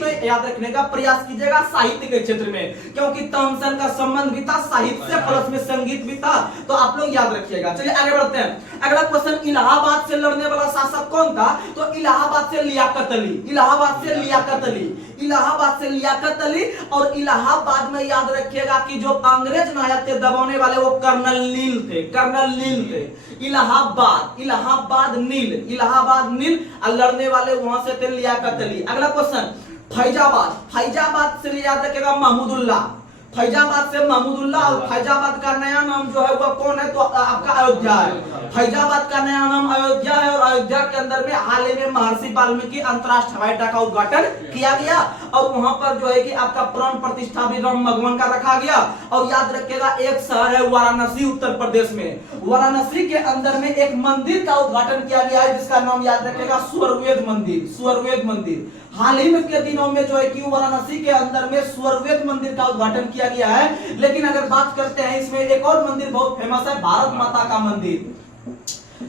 में याद रखने का प्रयास कीजिएगा, साहित्य के क्षेत्र में, क्योंकि तानसेन का संबंध भी था साहित्य से, प्लस में संगीत भी था। तो आप लोग याद रखिएगा। चलिए आगे बढ़ते हैं। अगला क्वेश्चन, इलाहाबाद से लड़ने वाला शासक कौन था? तो इलाहाबाद से लियाकत अली। इलाहाबाद से लियाकत अली। इलाहाबाद से लियाकत अली। और इलाहाबाद में याद रखिएगा कि जो अंग्रेज नायक थे दबाने वाले वो कर्नल नील थे। कर्नल नील थे। इलाहाबाद, इलाहाबाद नील, इलाहाबाद नील। लड़ने वाले वहां से थे लियाकत अली। अगला क्वेश्चन, फैजाबाद। फैजाबाद से याद रखिएगा महमूदुल्लाह। फैजाबाद से महमूदुल्लाह। और फैजाबाद का नया नाम जो है वह कौन है? तो आपका अयोध्या है। फैजाबाद का नया नाम अयोध्या है। और अयोध्या के अंदर में हाल ही में महर्षि वाल्मीकि अंतरराष्ट्रीय हवाई अड्डा का उद्घाटन किया गया। और वहां पर जो है कि आपका प्राण प्रतिष्ठा भी राम भगवान का रखा गया। और याद रखिएगा एक शहर है वाराणसी, उत्तर प्रदेश में। वाराणसी के अंदर में एक मंदिर का उद्घाटन किया गया है, जिसका नाम याद रखिएगा स्वरवेद मंदिर। स्वरवेद मंदिर। हाल ही में के दिनों में जो है कि वाराणसी के अंदर में स्वरवेद मंदिर का उद्घाटन किया गया है। लेकिन अगर बात करते हैं इसमें एक और मंदिर बहुत फेमस है, भारत माता का मंदिर।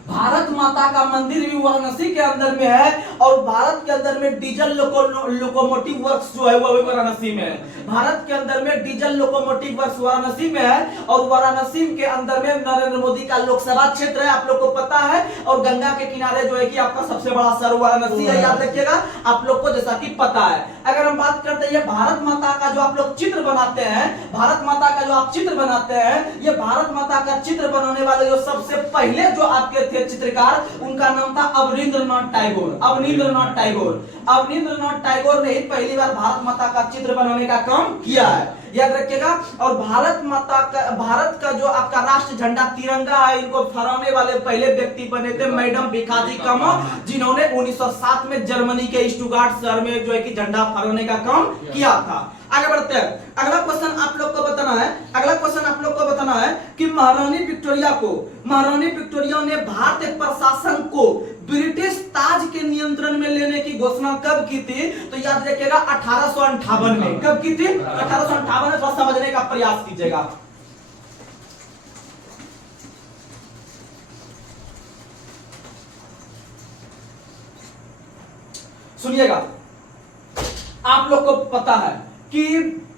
भारत माता का मंदिर भी वाराणसी के अंदर में है। और भारत के अंदर में डीजल लोकोमोटिव वर्क्स जो है वो भी वाराणसी में है। भारत के अंदर में डीजल लोकोमोटिव वर्क्स वाराणसी में है। और वाराणसी के अंदर में नरेंद्र मोदी का लोकसभा क्षेत्र है, आप लोग को पता है। और गंगा के किनारे जो है कि आपका सबसे बड़ा शहर वाराणसी है, याद रखिएगा आप लोग को, जैसा कि पता है। अगर हम बात करते हैं भारत माता का जो आप लोग चित्र बनाते हैं, भारत माता का जो आप चित्र बनाते हैं, ये भारत माता का चित्र बनाने वाले जो सबसे पहले जो आपके थे चित्रकार, उनका नाम था अवनींद्रनाथ टैगोर। अवनींद्रनाथ टैगोर। अवनींद्रनाथ टैगोर ने ही पहली बार भारत माता का चित्र बनाने का काम किया है, याद रखिएगा। और भारत माता का, भारत का जो आपका राष्ट्र झंडा तिरंगा है, इनको फहराने वाले पहले व्यक्ति बने थे मैडम भिखाजी कामा, जिन्होंने 1907 में जर्मनी के स्टुटगार्ट शहर में जो है कि झंडा फहराने का काम किया था। आगे बढ़ते हैं। अगला क्वेश्चन आप लोग को बताना है। अगला क्वेश्चन आप लोग को बताना है कि महारानी विक्टोरिया ने भारतीय प्रशासन को ब्रिटिश ताज के नियंत्रण में लेने की घोषणा कब की थी? तो याद रखिएगा 1858 में। कब की थी? 1858 में। थोड़ा समझने का प्रयास कीजिएगा। सुनिएगा, आप लोग को पता है कि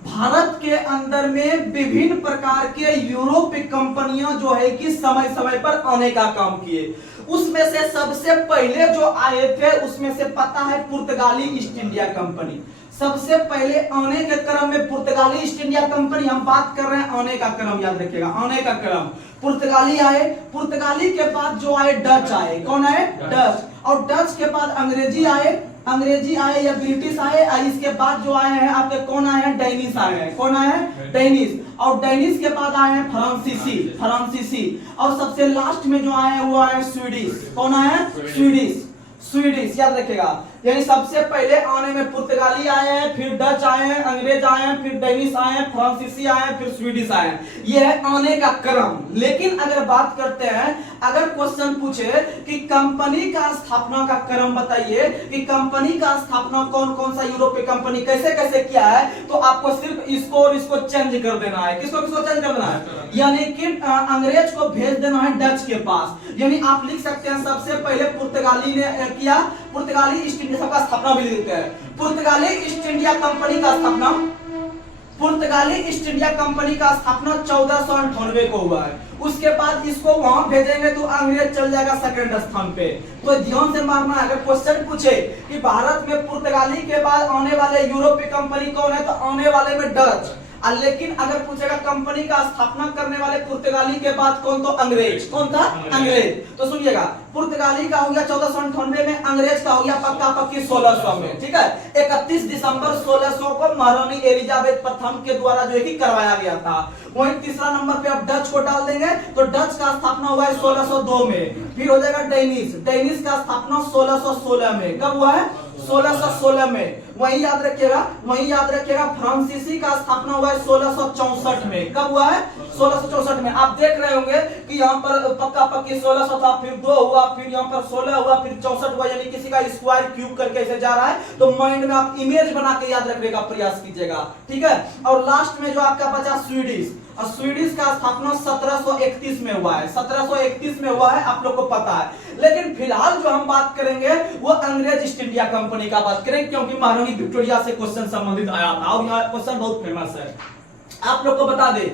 भारत के अंदर में विभिन्न प्रकार के यूरोपीय कंपनियां जो है कि समय समय पर आने का काम किए। उसमें से सबसे पहले जो आए थे उसमें से पता है पुर्तगाली ईस्ट इंडिया कंपनी। सबसे पहले आने के क्रम में पुर्तगाली ईस्ट इंडिया कंपनी, हम बात कर रहे हैं आने का क्रम, याद रखिएगा आने का क्रम। पुर्तगाली आए, पुर्तगाली के बाद जो आए डच आए। कौन आए? डच। और डच के बाद अंग्रेजी आए या ब्रिटिश आए। इसके बाद जो आए हैं आपके कौन आए हैं? डेनिश आए हैं। कौन आए हैं? डेनिश। और डेनिश के बाद आए हैं फ्रांसीसी। और सबसे लास्ट में जो आए हैं वो आए स्वीडिश। कौन आए हैं? स्वीडिश। याद रखिएगा। यानी सबसे पहले आने में पुर्तगाली आए हैं, फिर डच आए हैं, अंग्रेज आए हैं, फिर डेनिश आए हैं, फ्रांसीसी आए हैं, फिर स्वीडिश आए हैं। यह है आने का क्रम। लेकिन अगर बात करते हैं, अगर क्वेश्चन पूछे कि कंपनी का स्थापना का क्रम बताइए कि कंपनी का स्थापना कौन कौन सा यूरोपीय कंपनी कैसे कैसे किया है, तो आपको सिर्फ इसको और इसको चेंज कर देना है। किसको किसको चेंज कर देना है? यानी कि अंग्रेज को भेज देना है डच के पास। यानी आप लिख सकते हैं सबसे पहले पुर्तगाली ने किया, पुर्तगाली ईस्ट इंडिया का स्थापना भी लिखते हैं। पुर्तगाली ईस्ट इंडिया कंपनी का स्थापना, पुर्तगाली ईस्ट इंडिया कंपनी का स्थापना 1498 को हुआ है। उसके बाद इसको वहां भेजेंगे तो अंग्रेज चल जाएगा सेकंड स्थान पे। तो ध्यान से मारना है, अगर क्वेश्चन पूछे कि भारत में पुर्तगाली के बाद आने वाले यूरोपीय कंपनी कौन है, तो आने वाले में डच। लेकिन अगर पूछेगा कंपनी का स्थापना करने वाले पुर्तगाली के बाद कौन, तो अंग्रेज। कौन था? अंग्रेज। तो सुनिएगा, पुर्तगाली का हो गया 1498 में, अंग्रेज का हो गया पक्का पक्की 1600 में। ठीक है, 31 दिसंबर 1600 को महारानी एलिजाबेथ प्रथम के द्वारा जो है कि करवाया गया था। वहीं तीसरा नंबर पे आप डच को डाल देंगे तो डच का स्थापना हुआ है 1602 में। फिर हो जाएगा डेनिश, डेनिश का स्थापना 1616 में। कब हुआ है? 1616 में। वही याद रखिएगा, वही याद रखिएगा फ्रांसीसी का स्थापना हुआ है 1664 में। कब हुआ है? 1664 में। आप देख रहे होंगे कि यहाँ पर पक्का पक्की 1600 था, फिर 2 हुआ, फिर यहाँ पर 16 हुआ, फिर 64 हुआ। यानी किसी का स्क्वायर क्यूब करके ऐसे जा रहा है, तो माइंड में आप इमेज बना के याद रखने का प्रयास कीजिएगा। ठीक है, और लास्ट में जो आपका बचा स्वीडिश, और स्वीडिश का स्थापना 1731 में हुआ है। 1731 में हुआ है, आप लोग को पता है। लेकिन फिलहाल जो हम बात करेंगे वो अंग्रेज ईस्ट इंडिया कंपनी का बात करेंगे, क्योंकि महारानी विक्टोरिया से क्वेश्चन संबंधित आया था और यहाँ क्वेश्चन बहुत फेमस है। आप लोग को बता दे,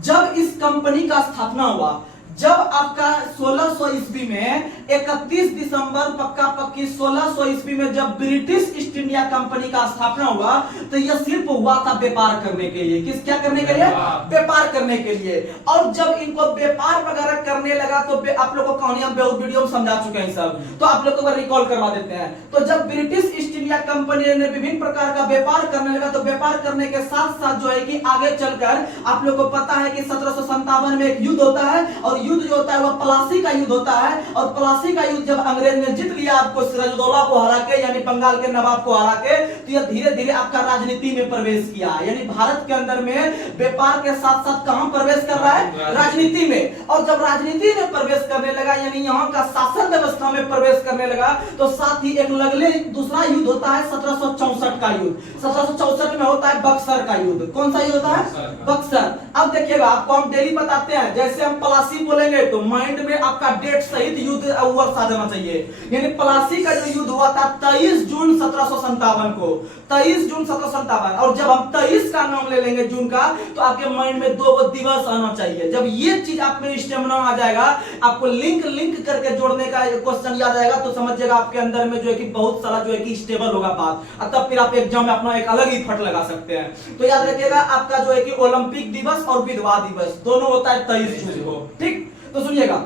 जब इस कंपनी का स्थापना हुआ, जब आपका 1600 ईस्वी में 31 दिसंबर पक्का पक्की 1600 ईस्वी में जब ब्रिटिश ईस्ट इंडिया कंपनी का स्थापना हुआ, तो यह सिर्फ हुआ था व्यापार करने के लिए। किस क्या करने के लिए? व्यापार करने के लिए। और जब इनको व्यापार वगैरह करने लगा तो आप लोगों को कहानी हम वीडियो में समझा चुके हैं सब, तो आप लोग को रिकॉल करवा देते हैं। तो जब ब्रिटिश ईस्ट इंडिया कंपनी ने विभिन्न प्रकार का व्यापार करने लगा, तो व्यापार करने के साथ साथ जो है कि आगे चलकर आप लोग को पता है कि 1757 में एक युद्ध होता है, और युद्ध जो होता है वह प्लासी का युद्ध होता है। और प्लासी का युद्ध जब अंग्रेज ने जीत लिया आपको सिराजुद्दौला को हरा के, यानी बंगाल के नवाब को हरा के, तो यह धीरे धीरे आपका राजनीति में प्रवेश किया। यानी भारत के अंदर में व्यापार के साथ साथ कहां प्रवेश कर रहा है? राजनीति में। और जब राजनीति में प्रवेश करने लगा, यानी यहाँ का शासन व्यवस्था में प्रवेश करने लगा, तो साथ ही एक लगले दूसरा युद्ध होता है 1764 का युद्ध। 1764 में होता है बक्सर का युद्ध। कौन सा युद्ध होता है? बक्सर। अब देखिएगा, आपको हम डेली बताते हैं, जैसे हम प्लासी बोलेंगे तो माइंड में आपका डेट सहित युद्ध वर्ष आ जाना चाहिए। यानी प्लासी का जो युद्ध हुआ था 23 जून 1757 को, 23 जून 1757। और जब हम 23 का नाम ले लेंगे जून का, तो आपके माइंड में 2 दिवस आना चाहिए। जब ये चीज आप में स्टेमिना आ जाएगा, आपको लिंक करके जोड़ने का क्वेश्चन याद आएगा, तो समझिएगा आपके अंदर में जो है कि बहुत सारा जो है कि स्टेबल होगा बात। तब फिर आप एग्जाम में अपना एक अलग ही फट लगा सकते हैं। तो याद रखिएगा, आपका जो है कि ओलंपिक दिवस और विधवा दिवस दोनों होता है 23 जून को। ठीक, तो सुनिएगा।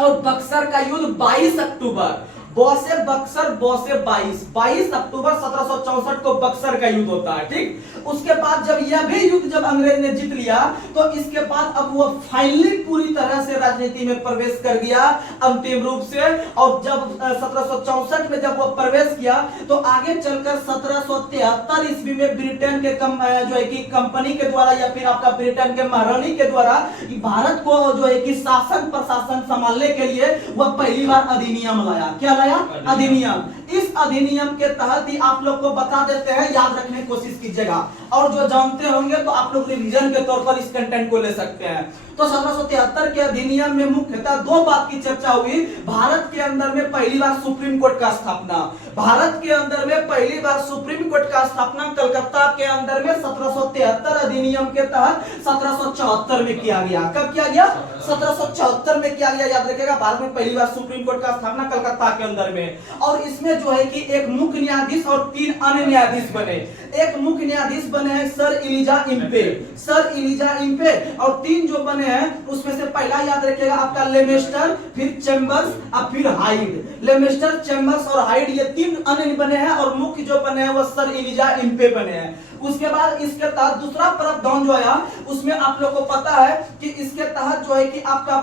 और बक्सर का युद्ध 22 अक्टूबर, बौसे बक्सर बौसे 22 अक्टूबर 1764 को बक्सर का युद्ध होता है। ठीक, उसके बाद जब यह भी युद्ध जब अंग्रेज ने जीत लिया, तो इसके बाद अब वो फाइनली पूरी तरह से राजनीति में प्रवेश कर गया अंतिम रूप से। और जब 1764 में जब वो प्रवेश किया, तो आगे चलकर 1773 ईस्वी में ब्रिटेन के जो है कि कंपनी के द्वारा, या फिर आपका ब्रिटेन के महारानी के द्वारा भारत को जो है कि शासन प्रशासन संभालने के लिए वह पहली बार अधिनियम लाया। क्या लाया? अधिनियम। इस अधिनियम के तहत ही आप लोग को बता देते हैं, याद रखने की कोशिश कीजिएगा। और जो जानते होंगे तो आप लोग रिवीजन के तौर पर इस कंटेंट को ले सकते हैं। तो 1773 के अधिनियम में मुख्यतः 2 बात की चर्चा हुई। भारत के अंदर में पहली बार सुप्रीम कोर्ट का स्थापना, भारत के अंदर में पहली बार सुप्रीम कोर्ट का स्थापना कलकत्ता के अंदर में 1773 अधिनियम के तहत 1774 में किया गया। कब किया गया? 1774 में किया गया। याद रखिएगा, भारत में पहली बार सुप्रीम कोर्ट का स्थापना कलकत्ता के अंदर में। और इसमें जो है कि एक मुख्य न्यायाधीश और 3 अन्य न्यायाधीश बने। एक मुख्य न्यायाधीश बने हैं sir Elijah Impey, sir Elijah Impey, और 3 जो बने हैं उसमें से पहला याद रखिएगा आपका लेमेस्टर, फिर चैम्बर्स और फिर हाइड। लेमेस्टर, चैम्बर्स और हाइड ये 3 अन्य बने हैं और मुख्य जो बने हैं वो सर एलिजा इम्पे बने हैं। उसके बाद इसके तहत दूसरा प्रावधान जो आया उसमें आप लोग को पता है कि इसके तहत जो है कि आपका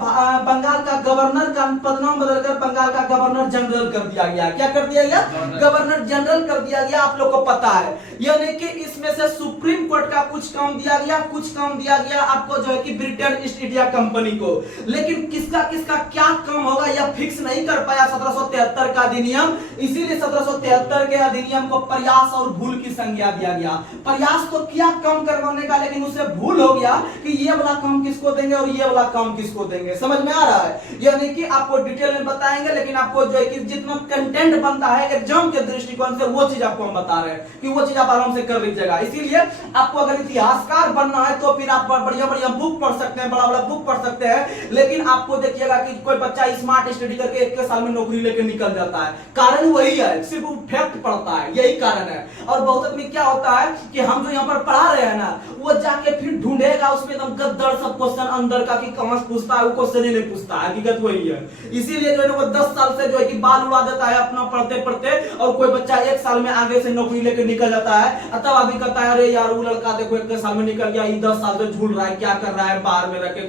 बंगाल का गवर्नर का पदनाम बदलकर बंगाल का गवर्नर जनरल कर दिया गया। क्या कर दिया गया? गवर्नर जनरल कर दिया गया, आप लोग को पता है। यानी कि इसमें से सुप्रीम कोर्ट का कुछ काम दिया गया, कुछ काम दिया गया आपको जो है कि ब्रिटेन ईस्ट इंडिया कंपनी को। लेकिन किसका किसका क्या काम होगा यह फिक्स नहीं कर पाया 1773 का अधिनियम। इसीलिए 1773 के अधिनियम को प्रयास और भूल की संज्ञा दिया गया। प्रयास तो किया कम करवाने का, लेकिन उसे भूल हो गया कि ये वाला काम किसको देंगे और ये वाला काम किसको देंगे। समझ में आ रहा है? यानी कि आपको डिटेल में बताएंगे, लेकिन आपको जो है कि जितना कंटेंट बनता है एग्जाम के दृष्टिकोण से वो चीज आपको हम बता रहे हैं कि वो चीज आप आराम से कर लीजिएगा। इसीलिए आपको अगर इतिहासकार बनना है तो फिर आप बढ़िया बढ़िया बुक पढ़ सकते हैं, बड़ा बड़ा बुक पढ़ सकते हैं, लेकिन आपको देखिएगा कि कोई बच्चा स्मार्ट स्टडी करके 1 साल में नौकरी लेकर निकल जाता है। कारण वही है, सिर्फ फैक्ट पढ़ता है, यही कारण है। और बहुत आदमी क्या होता है कि हम जो यहाँ पर पढ़ा रहे हैं ना वो जाके फिर ढूंढेगा उसमें एकदम गद्दार सब क्वेश्चन अंदर का कि कहां से पूछता है, वो क्वेश्चन ही नहीं पूछता है। हकीकत वही है। इसीलिए जो है वो 10 साल से जो है कि बाल उड़ा देता है अपना पढ़ते पढ़ते, और कोई बच्चा 1 साल में आगे से नौकरी लेकर निकल जाता है। तब अभी कहता है अरे यार वो लड़का देखो 1 साल में निकल गया, 10 साल से झूल रहा है, क्या कर रहा है बाहर में रह के।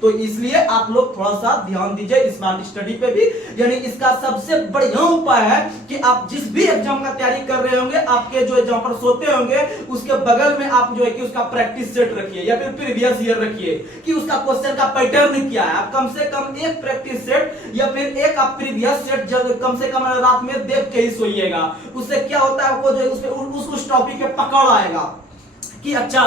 तो इसलिए आप लोग थोड़ा सा ध्यान दीजिए स्मार्ट स्टडी पे भी। यानी इसका सबसे बढ़िया उपाय है कि आप जिस भी एग्जाम का तैयारी कर रहे होंगे, आपके जो जहां पर सोते होंगे उसके बगल में आप जो है कि उसका प्रैक्टिस सेट रखिए या फिर प्रीवियस ईयर रखिए कि उसका क्वेश्चन का पैटर्न क्या है। आप कम से कम एक प्रैक्टिस सेट या फिर एक आप प्रीवियस सेट कम से कम रात में देख के ही सोइएगा। उससे क्या होता है आपको जो उस टॉपिक पे पकड़ आएगा कि अच्छा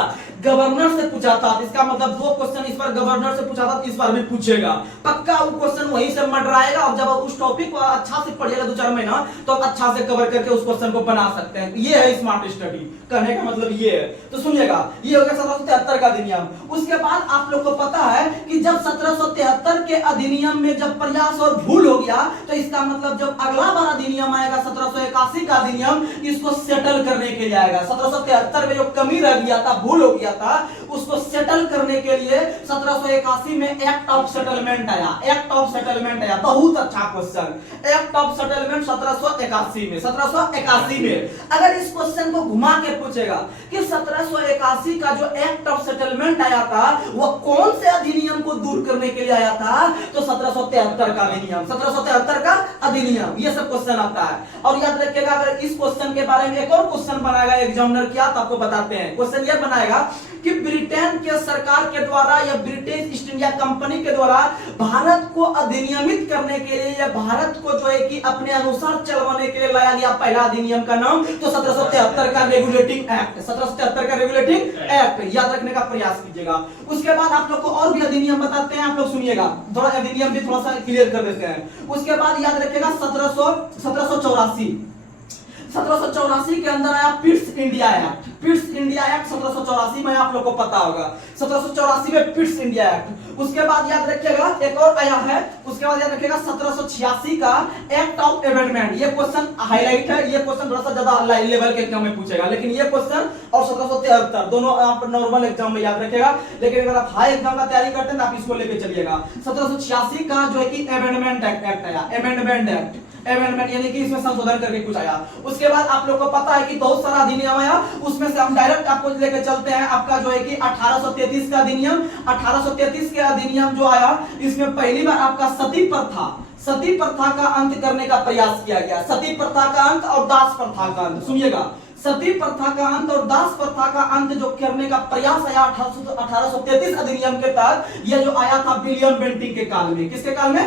गवर्नर से पूछा था, इसका मतलब 2 क्वेश्चन इस बार गवर्नर से पूछा था, इस बार भी पूछेगा। पक्का वो क्वेश्चन वहीं से मंडराएगा, और जब उस टॉपिक को अच्छा से पढ़िएगा 2-4 महीना तो आप अच्छा से कवर करके उस क्वेश्चन को बना सकते हैं। ये है स्मार्ट स्टडी, कहने का मतलब ये है। तो सुनिएगा, ये हो गया 1773 का अधिनियम। उसके बाद आप लोग को पता है कि जब 1773 के अधिनियम में जब प्रयास और भूल हो गया, तो इसका मतलब जब अगला बार अधिनियम आएगा 1781 का अधिनियम, इसको सेटल करने के लिए आएगा। 1773 में जो कमी रह गया था, भूल हो गया था, उसको सेटल करने के लिए 1781 में एक्ट ऑफ सेटलमेंट आया। एक्ट ऑफ सेटलमेंट आया, बहुत अच्छा क्वेश्चन। एक्ट ऑफ सेटलमेंट 1781 में, 1781 में अगर इस क्वेश्चन को घुमा के पूछेगा कि 1781 का जो एक्ट ऑफ सेटलमेंट आया था वो कौन से अधिनियम को दूर करने के लिए आया था, तो 1773 का अधिनियम, 1773 का अधिनियम, ये सब क्वेश्चन आता है। और याद रखिएगा अगर इस क्वेश्चन के बारे में एक और क्वेश्चन बनाएगा एग्जामिनर, क्या तो आपको बताते हैं। क्वेश्चन ये बनाएगा कि ब्रिटेन के सरकार के द्वारा या ब्रिटिश ईस्ट इंडिया कंपनी के द्वारा भारत को अधिनियमित करने के लिए या भारत को जो है कि अपने अनुसार चलवाने के लिए लाया गया पहला अधिनियम का नाम, तो 1773 का रेगुलेटिंग एक्ट, 1773 का रेगुलेटिंग एक्ट याद रखने का प्रयास कीजिएगा। उसके बाद आप लोग को और भी अधिनियम बताते हैं, आप लोग सुनिएगा, थोड़ा अधिनियम भी थोड़ा सा क्लियर कर देते हैं। उसके बाद याद रखिएगा 1784 के अंदर आया Pitt's India act. Pitt's India act 1784 में आप लोग को पता होगा, 1784 में पिट्स इंडिया एक्ट। उसके बाद याद रखिएगा एक और आया है, उसके बाद याद रखिएगा 1786 का एक्ट ऑफ अमेंडमेंट। ये क्वेश्चन हाईलाइट है, ये क्वेश्चन थोड़ा सा ज्यादा लेवल के एग्जाम में पूछेगा, लेकिन ये क्वेश्चन और 1773 दोनों आप नॉर्मल एग्जाम में याद रखिएगा, लेकिन अगर आप हाई एग्जाम का तैयारी करते हैं तो आप इसको लेके चलिएगा। 1786 का जो है कि अमेंडमेंट एक्ट आया, अमेंडमेंट एक्ट, अमेंडमेंट यानी कि इसमें संशोधन करके कुछ आया। उसके बाद आप लोग को पता है कि बहुत सारा अधिनियम आया, उसमें से हम डायरेक्ट आपको लेकर चलते हैं आपका जो है कि 1833 का अधिनियम। 1833 के अधिनियम जो आया, इसमें पहली बार आपका सती प्रथा का अंत करने का प्रयास किया गया। सती प्रथा का अंत और दास प्रथा का अंत, सुनिएगा, सती प्रथा का अंत और दास प्रथा का अंत जो करने का प्रयास आया 1833 अधिनियम के तहत। यह जो आया था विलियम बेंटिंग के काल में। किसके काल में?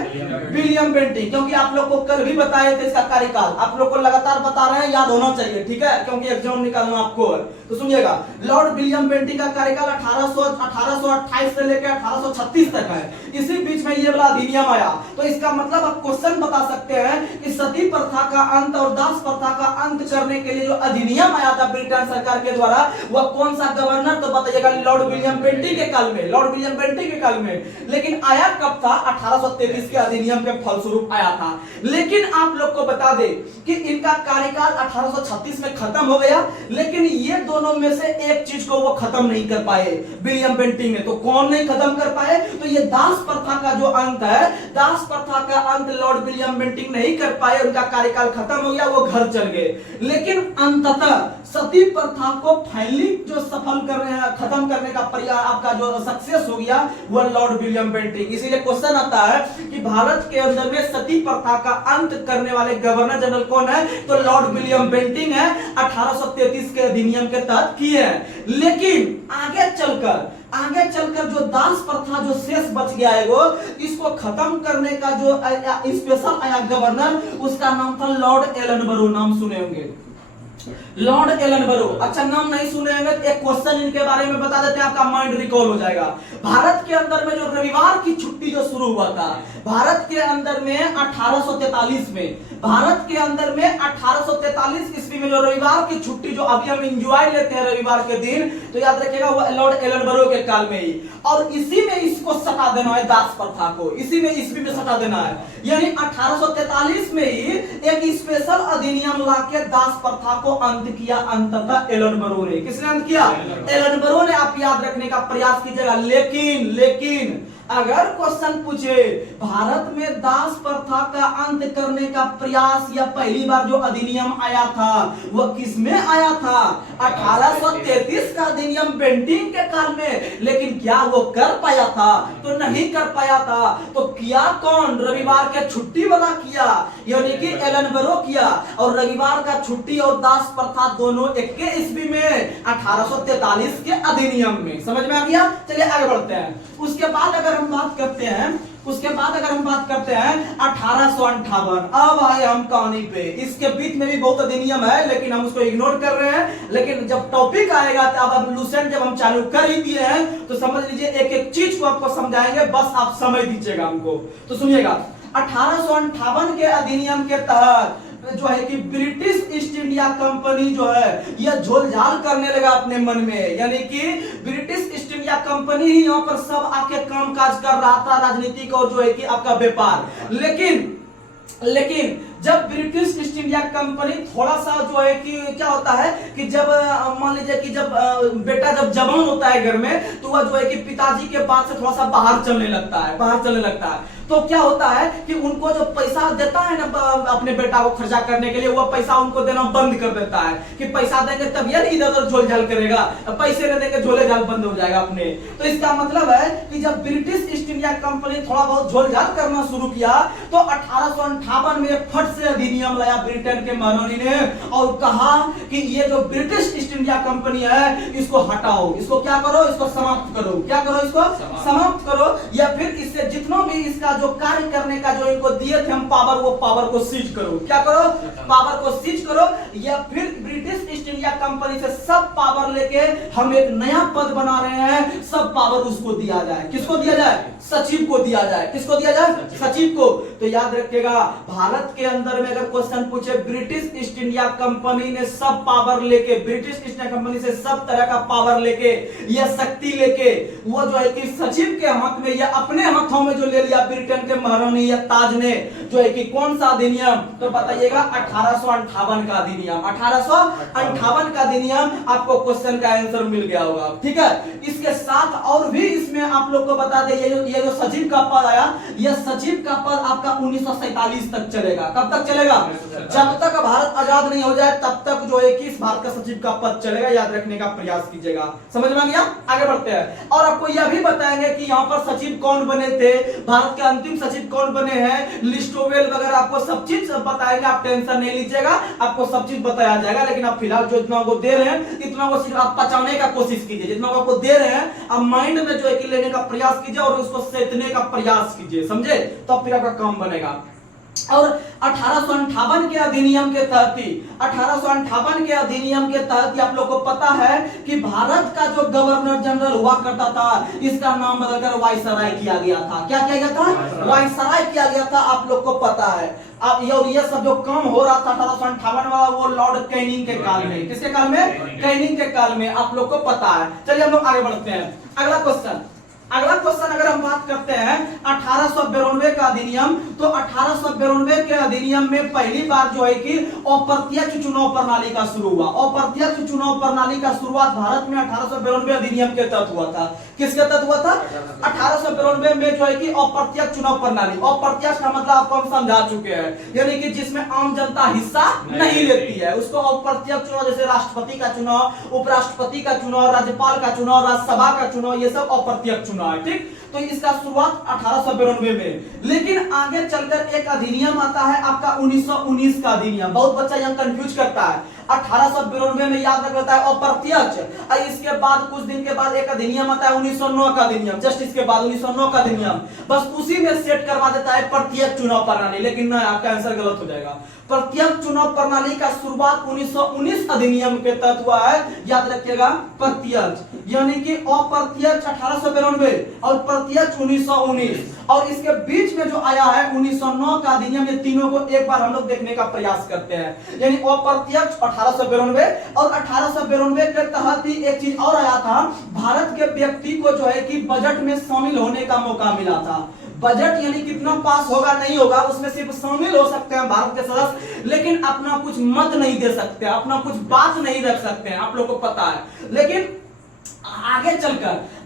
William Bentinck. क्योंकि आप लोग को कल भी बताए थे इसका कार्यकाल, आप लोग को लगातार बता रहे हैं, याद होना चाहिए, ठीक है, क्योंकि एग्जाम निकालना आपको है। तो सुनिएगा, लॉर्ड विलियम बेंटिंग का कार्यकाल 1828 से लेकर 1836 तक है। इसी बीच में ये वाला अधिनियम आया। तो इसका मतलब आप क्वेश्चन बता सकते हैं कि सती प्रथा का अंत और दास प्रथा का अंत करने के लिए जो अधिनियम अधिनियम आया था ब्रिटेन सरकार के द्वारा, वह कौन सा गवर्नर, तो बताइएगा लॉर्ड विलियम बेंटिंक के काल में, लॉर्ड विलियम बेंटिंक के काल में। लेकिन आया कब था? 1833 के अधिनियम के फलस्वरूप आया था। लेकिन आप लोग को बता दे कि इनका कार्यकाल 1836 में खत्म हो गया, लेकिन ये दोनों में से एक चीज को वो खत्म नहीं कर पाए विलियम बेंटिंक ने। तो कौन नहीं खत्म कर पाए? तो ये दास प्रथा का जो अंत है, दास प्रथा का अंत लॉर्ड विलियम बेंटिंक नहीं कर पाए, उनका कार्यकाल खत्म हो गया, वो घर चल गए। लेकिन अंततः सती प्रथा को फाइनली जो सफल करने, खत्म करने का प्रयास, आपका जो सक्सेस हो गया, वो लॉर्ड विलियम बेंटिंक। इसीलिए क्वेश्चन आता है कि भारत के अंदर में सती प्रथा का अंत करने वाले गवर्नर जनरल कौन है? तो लॉर्ड विलियम बेंटिंक है, 1833 के अधिनियम के तहत किए हैं। लेकिन आगे चलकर जो दास प्रथा जो शेष बच गया है, वो इसको खत्म करने का जो स्पेशल आया गवर्नर, उसका नाम था लॉर्ड एलनबरो। नाम सुने होंगे लॉर्ड एलनबरो। अच्छा, नाम नहीं सुने होंगे तो एक क्वेश्चन इनके बारे में बता देते हैं, आपका माइंड रिकॉल हो जाएगा। भारत के अंदर में जो रविवार की छुट्टी जो शुरू हुआ था भारत के अंदर में 1843 में, भारत के अंदर में 1843 ईस्वी में जो रविवार की छुट्टी जो अभी हम एंजॉय लेते हैं रविवार के दिन, तो याद रखिएगा वो लॉर्ड एलनबरो के काल में ही। और इसी में इसको सटा देना है, दास प्रथा को इसी में ईस्वी में सटा देना है। यानी 1843 में ही एक स्पेशल अधिनियम लाके दास प्रथा को अंत किया अंततः एलनबरो ने। किसने अंत किया? एलनबरो ने। आप याद रखने का प्रयास कीजिएगा। लेकिन अगर क्वेश्चन पूछे भारत में दास प्रथा का अंत करने का प्रयास या पहली बार जो अधिनियम आया था वह किसमें आया था? 1833 का अधिनियम बेंटिंक के काल में। लेकिन क्या वो कर पाया था? तो नहीं कर पाया था। तो किया कौन? रविवार के छुट्टी वाला किया, यानी कि एलनबरो किया। और रविवार का छुट्टी और दास प्रथा दोनों एक के ईस्वी में 1843 के अधिनियम में। समझ में आ गया? चलिए आगे बढ़ते हैं। उसके बाद अगर हम बात करते हैं 1858। अब आए हम कहानी पे। इसके बीच में भी बहुत अधिनियम है, लेकिन हम उसको इग्नोर कर रहे हैं। लेकिन जब टॉपिक आएगा तो अब लूसेंट जब हम चालू कर ही दिए हैं, तो समझ लीजिए एक एक चीज को आपको समझाएंगे, बस आप समझ दीजिएगा हमको। तो सुनिएगा, 1858 के अधिनियम के तहत जो है कि ब्रिटिश ईस्ट इंडिया कंपनी जो है यह झोलझाल करने लगा अपने मन में। यानी कि ब्रिटिश ईस्ट इंडिया कंपनी ही यहाँ पर सब आके कामकाज कर रहा था, राजनीतिक और जो है कि आपका व्यापार। लेकिन जब ब्रिटिश ईस्ट इंडिया कंपनी थोड़ा सा जो है कि क्या होता है कि जब मान लीजिए कि जब बेटा जब जवान होता है घर में, तो वह जो है कि पिताजी के बाद से थोड़ा सा बाहर चलने लगता है। तो क्या होता है कि उनको जो पैसा देता है ना अपने बेटा को खर्चा करने के लिए, वह पैसा उनको देना बंद कर देता है कि पैसा देंगे तब ये इधर उधर झोल झाल करेगा, पैसे नहीं देंगे झोले झाल बंद हो जाएगा अपने। तो इसका मतलब है कि जब ब्रिटिश ईस्ट इंडिया कंपनी थोड़ा बहुत झोल झाल करना शुरू किया, तो 1858 में फट से अधिनियम लाया ब्रिटेन के महारानी ने और कहा कि ये जो ब्रिटिश ईस्ट इंडिया कंपनी है इसको हटाओ, इसको क्या करो, इसको समाप्त करो। क्या करो? इसको समाप्त करो, या फिर इससे जितना भी इसका जो कार्य करने का जो इनको दिए थे हम पावर, वो पावर को सीज करो। क्या करो? पावर को सीज करो, या फिर ब्रिटिश ईस्ट इंडिया कंपनी से सब पावर लेके हम एक नया पद बना रहे हैं, सब पावर उसको दिया जाए। किसको दिया जाए? सचिव को दिया जाए। किसको दिया जाए? सचिव को। तो याद रखिएगा, भारत के अंदर में अगर क्वेश्चन पूछे ब्रिटिश ईस्ट इंडिया कंपनी ने सब पावर लेके, ब्रिटिश ईस्ट इंडिया कंपनी से सब तरह का पावर लेके या शक्ति लेके वो जो है कि सचिव के हाथ में या अपने हाथों में जो ले लिया ब्रिटेन के महारानी या ताज ने, जो है कि कौन सा अधिनियम? तो बताइएगा 1858 का अधिनियम। 1858 का अधिनियम। आपको क्वेश्चन का आंसर मिल गया होगा। ठीक है, इसके साथ और भी इसमें आप लोग को बता दें, ये जो सचिव का पद आया, यह सचिव का पद आपका 1947 तक चलेगा। कब तक चलेगा? जब तक भारत आजाद नहीं हो जाए तब तक जो है कि इस भारत का सचिव का पद चलेगा। याद रखने का प्रयास कीजिएगा। समझ में आ गया? आगे बढ़ते हैं और आपको यह भी बताएंगे कि यहाँ पर सचिव कौन बने थे, भारत के अंतिम सचिव कौन बने हैं, लिस्टोवेल वगैरह आपको सब चीज बताएंगे। आप टेंशन नहीं लीजिएगा, आपको सब चीज बताया जाएगा। लेकिन आप फिलहाल जो इतना को दे रहे हैं, इतना को सिर्फ आप पचाने का कोशिश कीजिए। जितना को आपको दे रहे हैं आप माइंड में जो है कि लेने का प्रयास कीजिए और उसको सेतने का प्रयास कीजिए। समझे? तो फिर आपका काम बनेगा। और 1858 के अधिनियम के तहत ही 1858 के अधिनियम के तहत आप लोग को पता है कि भारत का जो गवर्नर जनरल हुआ करता था इसका नाम बदलकर वायसराय किया गया था। क्या किया गया था? वायसराय किया गया था, आप लोग को पता है। अब ये सब जो काम हो रहा था 1858 वाला वो लॉर्ड कैनिंग के काल में। किसके काल में? कैनिंग के काल में, आप लोग को पता है। चलिए हम लोग आगे बढ़ते हैं। अगला क्वेश्चन अगर हम बात करते हैं 1892 का अधिनियम, तो 1892 के अधिनियम में पहली बार जो है कि अप्रत्यक्ष चुनाव प्रणाली का शुरू हुआ। अप्रत्यक्ष चुनाव प्रणाली का शुरुआत भारत में 1892 अधिनियम के तहत हुआ था। किसके तहत हुआ था? 1892 में जो है कि अप्रत्यक्ष चुनाव प्रणाली। अप्रत्यक्ष का मतलब आपको हम समझा चुके हैं, यानी कि जिसमें आम जनता हिस्सा नहीं लेती है उसको अप्रत्यक्ष चुनाव। जैसे राष्ट्रपति का चुनाव, उपराष्ट्रपति का चुनाव, राज्यपाल का चुनाव, राज्यसभा का चुनाव, ये सब अप्रत्यक्ष चुनाव है। ठीक, तो इसका शुरुआत 1892 में। लेकिन आगे चलकर एक अधिनियम आता है आपका 1919 का अधिनियम। बहुत बच्चा यहां कंफ्यूज करता है। 1892 में याद रख लेता है अप्रत्यक्ष, और इसके बाद कुछ दिन के बाद एक अधिनियम आता है 1909 का अधिनियम। जस्ट इसके बाद 1909 का अधिनियम, बस उसी में सेट करवा देता है प्रत्यक्ष चुनाव प्रणाली। लेकिन नहीं, आपका आंसर गलत हो जाएगा। प्रत्यक्ष चुनाव प्रणाली का शुरुआत 1919 अधिनियम के तहत हुआ है। याद रखिएगा, प्रत्यक्ष यानी कि अप्रत्यक्ष 1892 और प्रत्यक्ष 1919, और इसके बीच में जो आया है 1909 का अधिनियम। ये तीनों को एक बार हम लोग देखने का प्रयास करते हैं। यानी अप्रत्यक्ष 1892 और 1892 के तहत ही एक चीज और आया था, भारत के व्यक्ति को जो है कि बजट में शामिल होने का मौका मिला था। बजट यानी कितना पास होगा नहीं होगा उसमें सिर्फ शामिल हो सकते हैं भारत के सदस्य, लेकिन अपना कुछ मत नहीं दे सकते, अपना कुछ बात नहीं रख सकते हैं, आप लोगों को पता है। लेकिन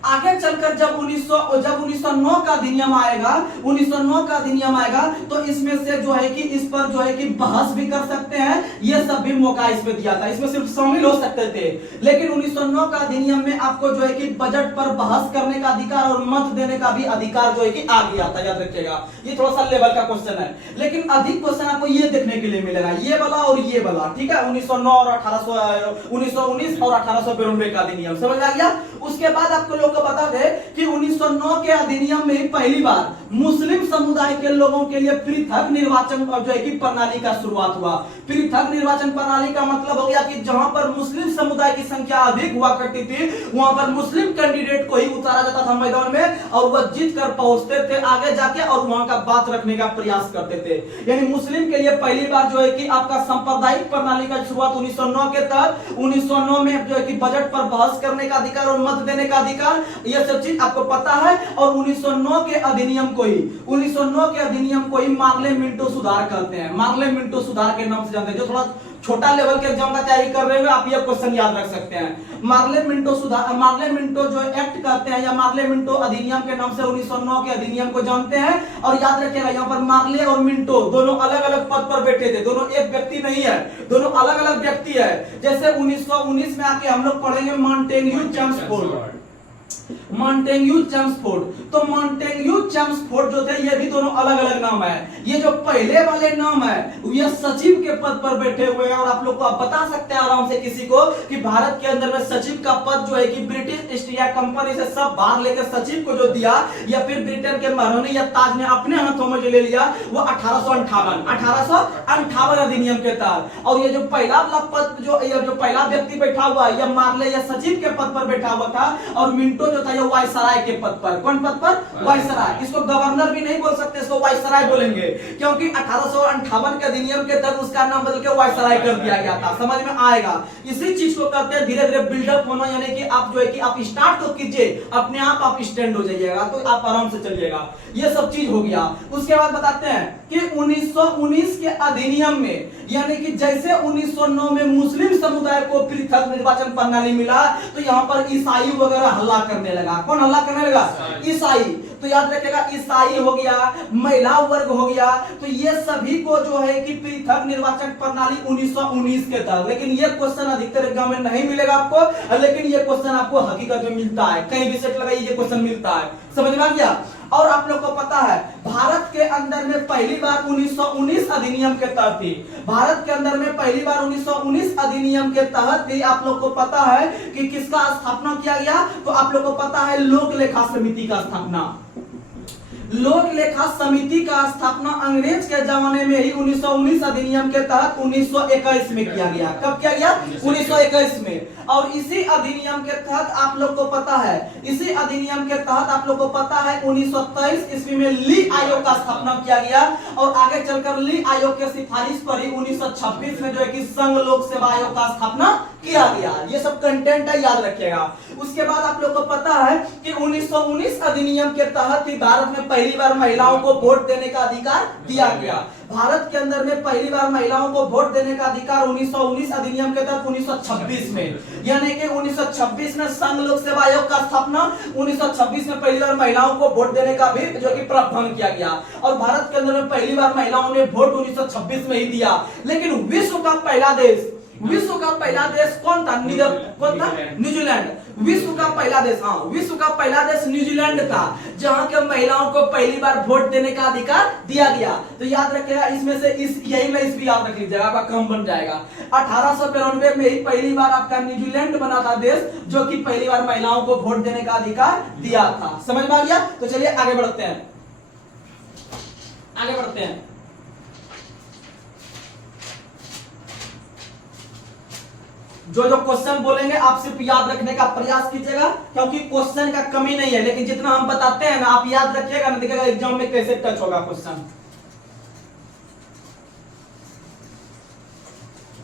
आगे चलकर जब 1909 का अधिनियम आएगा, 1909 का अधिनियम आएगा, तो इसमें से जो है कि इस पर जो है कि बहस भी कर सकते हैं। ये सब भी मौका इसमें दिया था, इसमें सिर्फ शामिल हो सकते थे। लेकिन 1909 का अधिनियम में आपको जो है कि बजट पर बहस करने का अधिकार और मत देने का भी अधिकार जो है कि आ गया था। याद रखिएगा, ये थोड़ा सा लेवल का क्वेश्चन है, लेकिन अधिक क्वेश्चन आपको ये देखने के लिए मिलेगा, ये वाला और ये वाला। ठीक है, 1909 और 1919 और 1892 का अधिनियम समझ आ गया। उसके बाद आपको लोग को बता दे कि 1909 के अधिनियम में पहली बार मुस्लिम समुदाय के लोगों के लिए पृथक निर्वाचन जो है कि प्रणाली का शुरुआत हुआ। पृथक निर्वाचन प्रणाली का मतलब हो गया कि जहां पर मुस्लिम समुदाय की संख्या अधिक हुआ करती थी वहां पर मुस्लिम कैंडिडेट को ही उतारा जाता था मैदान में, और वह जीत कर पहुंचते थे आगे जाके और वहां का बात रखने का प्रयास करते थे। यानी मुस्लिम के लिए पहली बार जो है कि आपका सांप्रदायिक प्रणाली का शुरुआत 1909 के तहत। 1909 में जो है कि बजट पर बहस करने का अधिकार और मत देने का अधिकार, यह सब चीज आपको पता है। और 1909 के अधिनियम को ही मार्ले मिंटो सुधार कहते हैं। मार्ले मिंटो सुधार के नाम से जानते हैं। जो थोड़ा छोटा लेवल के एग्जाम का तैयारी कर रहे हो आप ये क्वेश्चन याद रख सकते हैं। मार्ले मिंटो जो एक्ट कहते हैं या मार्ले मिंटो अधिनियम के नाम से 1909 के अधिनियम को जानते हैं। और याद रखिएगा, यहाँ पर मार्ले और मिंटो दोनों अलग अलग पद पर बैठे थे, दोनों एक व्यक्ति नहीं है, दोनों अलग अलग व्यक्ति है। जैसे 1919 में आके हम लोग पढ़ेंगे मॉन्टेग्यू चेम्सफोर्ड। तो मॉन्टेग्यू चेम्सफोर्ड जो थे ये भी दोनों अलग अलग नाम है। ये जो पहले वाले नाम है ये सचिव के पद पर बैठे हुए हैं। और आप लोग को आप बता सकते हैं आराम से किसी को कि भारत के अंदर में सचिव का पद जो है कि ब्रिटिश ईस्ट इंडिया कंपनी से सब बाहर लेकर सचिव को जो दिया, या फिर ब्रिटेन के महारानी या ताज ने अपने हाथों में जो ले लिया, वो 1858 अधिनियम के तहत। और ये जो पहला वाला पद जो पहला व्यक्ति बैठा हुआ है, यह मार्ले या सचिव के पद पर बैठा हुआ था। और मिंटो जो था ये वायसराय के पद पर। कौन पद पर? वायसराय। इसको गवर्नर भी नहीं बोल सकते, इसको वायसराय बोलेंगे, क्योंकि 1858 के अधिनियम के तहत उसका नाम बदल के वायसराय कर दिया गया था। समझ में आएगा? इसी चीज को कहते हैं धीरे धीरे बिल्डअप होना, यानी कि आप जो है कि आप स्टार्ट तो कीजिए, अपने आप स्टैंड हो जाइएगा, तो आप आराम से चलिएगा। ये सब चीज हो गया। उसके बाद बताते हैं कि 1919 के अधिनियम में, यानी कि जैसे 1909 में मुस्लिम समुदाय को पृथक निर्वाचन प्रणाली मिला, तो यहाँ पर ईसाई वगैरह हल्ला करने लगा। कौन हल्ला करने लगा? ईसाई। तो याद रखिएगा, ईसाई हो गया, महिला वर्ग हो गया, तो ये सभी को जो है कि पृथक निर्वाचन प्रणाली 1919 के तहत। लेकिन ये क्वेश्चन अधिकतर एग्जाम में नहीं मिलेगा आपको, लेकिन ये क्वेश्चन आपको हकीकत में मिलता है। कहीं भी सेट लगाइए, ये क्वेश्चन मिलता है। समझ में आ गया? और आप लोग को पता है भारत के अंदर में पहली बार 1919 अधिनियम के तहत थी। भारत के अंदर में पहली बार 1919 अधिनियम के तहत भी आप लोग को पता है कि किसका स्थापना किया गया। तो आप लोग को पता है लोक लेखा समिति का स्थापना। लोक लेखा समिति का स्थापना अंग्रेज के जमाने में ही 1919 अधिनियम के तहत 1921 में किया गया। कब किया गया? 1921 में। और इसी अधिनियम के तहत आप लोग को पता है, इसी अधिनियम के तहत आप लोग को पता है 1923 ईस्वी में ली आयोग का स्थापना किया गया और आगे चलकर ली आयोग के सिफारिश पर ही 1926 में जो है कि संघ लोक सेवा आयोग का स्थापना किया गया। ये सब कंटेंट है, याद रखिएगा। उसके बाद आप लोग को पता है कि 1919 अधिनियम के तहत ही भारत में पहली बार महिलाओं को वोट देने का अधिकार दिया गया। भारत के अंदर में पहली बार महिलाओं को वोट देने का अधिकार 1919 अधिनियम के तहत 1926 में, यानी कि 1926 में संघ लोक सेवा आयोग का स्थापना, 1926 में पहली बार महिलाओं को वोट देने का भी जो कि प्रावधान किया गया। और भारत के अंदर में पहली बार महिलाओं ने वोट 1926 में ही दिया। लेकिन विश्व का पहला देश कौन था? न्यूजीलैंड। विश्व का पहला देश, हाँ, विश्व का पहला देश न्यूजीलैंड था, जहां के महिलाओं को पहली बार वोट देने का अधिकार दिया गया। तो याद रखिएगा, इसमें से यही में इस भी याद रख लीजिएगा, आपका क्रम बन जाएगा। 1892 में ही पहली बार आपका न्यूजीलैंड बना था देश, जो कि पहली बार महिलाओं को वोट देने का अधिकार दिया था। समझ में आ गया? तो चलिए आगे बढ़ते हैं, आगे बढ़ते हैं। जो क्वेश्चन बोलेंगे आप सिर्फ याद रखने का प्रयास कीजिएगा, क्योंकि क्वेश्चन का कमी नहीं है, लेकिन जितना हम बताते हैं ना आप याद रखिएगा, ना देखिएगा एग्जाम में कैसे टच होगा क्वेश्चन।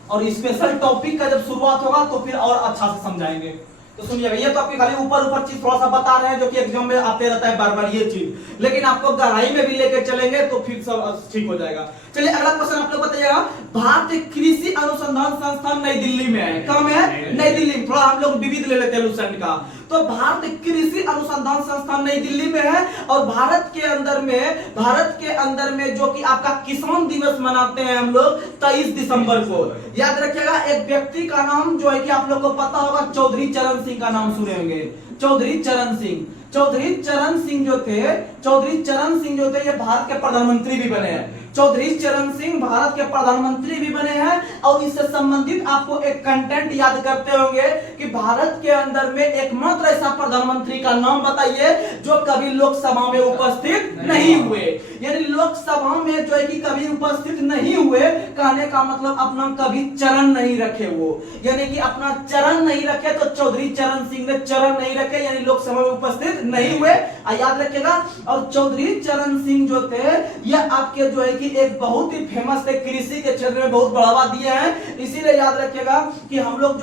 और स्पेशल टॉपिक का जब शुरुआत होगा तो फिर और अच्छा से समझाएंगे। तो सुनिएगा, ये तो आपके खाली ऊपर चीज थोड़ा सा बता रहे हैं जो कि एग्जाम में आते रहता है बार बार ये चीज, लेकिन आपको गहराई में भी लेकर चलेंगे तो फिर सब ठीक हो जाएगा। चलिए अगला क्वेश्चन आप लोग बताइएगा। भारतीय कृषि अनुसंधान संस्थान नई दिल्ली में है। कहाँ में है? नई दिल्ली। थोड़ा हम लोग विविध ले लेते हैं लुसेंट का। तो भारतीय कृषि अनुसंधान संस्थान नई दिल्ली में है। और भारत के अंदर में जो कि आपका किसान दिवस मनाते हैं हम लोग 23 दिसंबर को। याद रखिएगा, एक व्यक्ति का नाम जो है कि आप लोग को पता होगा, चौधरी चरण सिंह का नाम सुने होंगे। चौधरी चरण सिंह जो थे ये भारत के प्रधानमंत्री भी बने हैं। चौधरी चरण सिंह भारत के प्रधानमंत्री भी बने हैं। और इससे संबंधित आपको एक कंटेंट याद करते होंगे कि भारत के अंदर में एकमात्र ऐसा प्रधानमंत्री का नाम बताइए जो कभी लोकसभा में उपस्थित नहीं हुए। यानी लोकसभा में जो है कि कभी उपस्थित नहीं हुए, कहने का मतलब अपना कभी चरण नहीं रखे वो, यानी कि अपना चरण नहीं रखे। तो चौधरी चरण सिंह ने चरण नहीं रखे, यानी लोकसभा में उपस्थित नहीं हुए, याद रखिएगा। और चौधरी चरण सिंह जो थे यह आपके जो है कि एक बहुत ही फेमस थे, कृषि के क्षेत्र में बहुत बढ़ावा दिए हैं। इसीलिए याद रखिएगा कि हम लोग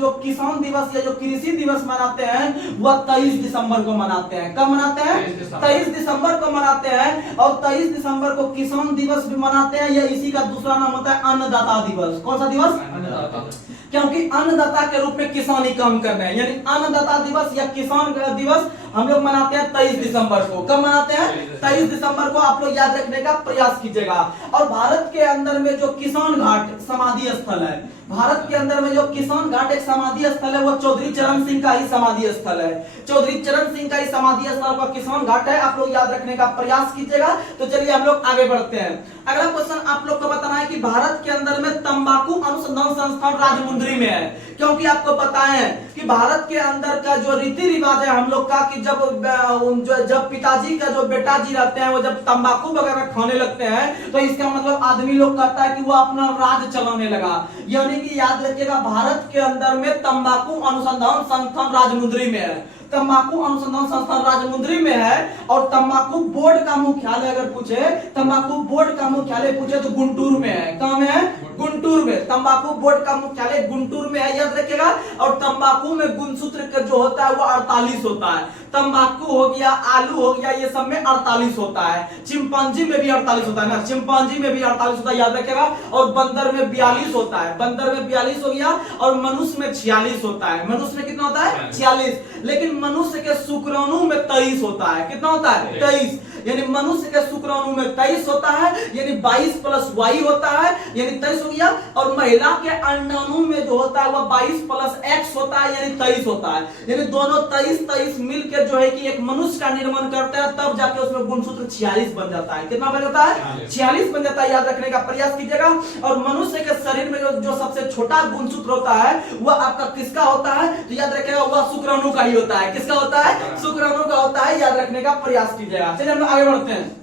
जो किसान दिवस या जो कृषि दिवस मनाते हैं वह 23 दिसंबर को मनाते हैं। कब मनाते हैं? 23 दिसंबर को मनाते हैं। और 23 दिसंबर को किसान दिवस भी मनाते हैं, या इसी का दूसरा नाम होता है अन्नदाता दिवस। कौन सा दिवस? अन्नदाता। क्योंकि अन्नदाता के रूप में किसानी काम कर रहे हैं, यानी अन्नदाता दिवस या किसान दिवस हम लोग मनाते हैं 23 दिसंबर को। कब मनाते हैं? 23 दिसंबर को। आप लोग याद रखने का प्रयास कीजिएगा। और भारत के अंदर में जो किसान घाट समाधि स्थल है, भारत के अंदर में जो किसान घाट एक समाधि स्थल है, वो चौधरी चरण सिंह का ही समाधि स्थल है। चौधरी चरण सिंह का ही समाधि स्थल का किसान घाट है। आप लोग याद रखने का प्रयास कीजिएगा। तो चलिए हम लोग आगे बढ़ते हैं। अगला क्वेश्चन आप लोग को बताना है कि भारत के अंदर में तंबाकू अनुसंधान संस्थान राजमुंद्री में है। क्योंकि आपको पता है कि भारत के अंदर का जो रीति रिवाज है हम लोग का, कि जब पिताजी का जो बेटा जी रहते हैं वो जब तंबाकू वगैरह खाने लगते हैं, तो इसका मतलब आदमी लोग कहता है कि वो अपना राज चलाने लगा। यानी कि याद रखिएगा, भारत के अंदर में तंबाकू अनुसंधान संस्थान राजमुंद्री में है। तंबाकू अनुसंधान संस्थान राजमुंद्री में है। और तंबाकू बोर्ड का मुख्यालय अगर पूछे, तंबाकू बोर्ड का मुख्यालय पूछे तो गुंटूर में है। कहाँ में है? गुंटूर में। तंबाकू बोर्ड का मुख्यालय गुंटूर में है, याद रखिएगा। और तंबाकू में गुणसूत्र का जो होता है वो 48 होता है। तंबाकू हो गया, आलू हो गया, ये सब में 48 होता है। चिंपांजी में भी 48 होता है ना, चिंपांजी में भी 48 होता है, याद रखिएगा। और बंदर में 42 होता है, बंदर में 42 हो गया। और मनुष्य में 46 होता है। मनुष्य में कितना होता है? 46। लेकिन मनुष्य के शुक्राणु में 23 होता है। कितना होता है? 23। यानी मनुष्य के शुक्राणु में 23 होता है, यानी 22 प्लस वाई होता है, यानी 23 हो गया। और महिला के अंडाणु में जो होता है वह 22 प्लस एक्स होता है, यानी 23 होता है। यानी दोनों 23 मिलकर जो है कि एक मनुष्य का निर्माण करते हैं, तब जाके उसमें गुणसूत्र 46 बन जाता है। कितना बन जाता है? 46 बन जाता है, याद रखने का प्रयास कीजिएगा। और मनुष्य के शरीर में जो सबसे छोटा गुणसूत्र होता है वह आपका किसका होता है? तो याद रखिएगा, वह शुक्राणु का ही होता है। किसका होता है? शुक्राणु का होता है, याद रखने का प्रयास कीजिएगा। चलिए हम आगे बढ़ते हैं।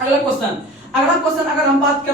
अगला क्वेश्चन अगर हम बात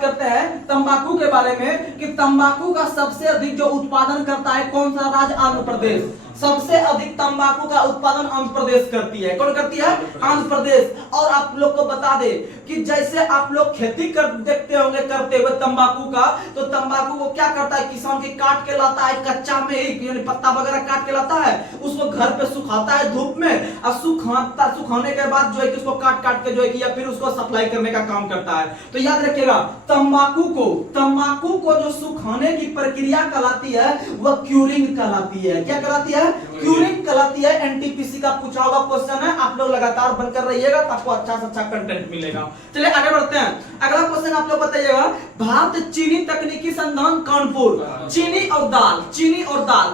करते हैं तंबाकू के बारे में कि तंबाकू का सबसे अधिक जो उत्पादन करता है कौन सा राज्य? आंध्र प्रदेश। सबसे अधिक तंबाकू का उत्पादन आंध्र प्रदेश करती है। कौन करती है? आंध्र प्रदेश। और आप लोग को बता दे कि जैसे आप लोग खेती देखते होंगे करते हुए तंबाकू का, तो तंबाकू को क्या करता है किसान की काट के लाता है कच्चा में ही, यानी पत्ता वगैरह काट के लाता है, उसको घर पे सुखाता है धूप में, और सुखाने के बाद जो है कि उसको काट के जो है कि या फिर उसको सप्लाई करने का काम करता है। तो याद रखिएगा तंबाकू को जो सुखाने की प्रक्रिया कहलाती है वह क्यूरिंग कहलाती है। क्या कहलाती है? क्यूरिंग कहलाती है। एनटीपीसी का पूछा हुआ क्वेश्चन है, आप लोग लगातार बनकर रहिएगा तो आपको अच्छा से अच्छा कंटेंट मिलेगा। चलिए आगे बढ़ते हैं। अगला क्वेश्चन आप लोग बताइएगा, भारत चीनी तकनीकी संस्थान कानपुर। चीनी और दाल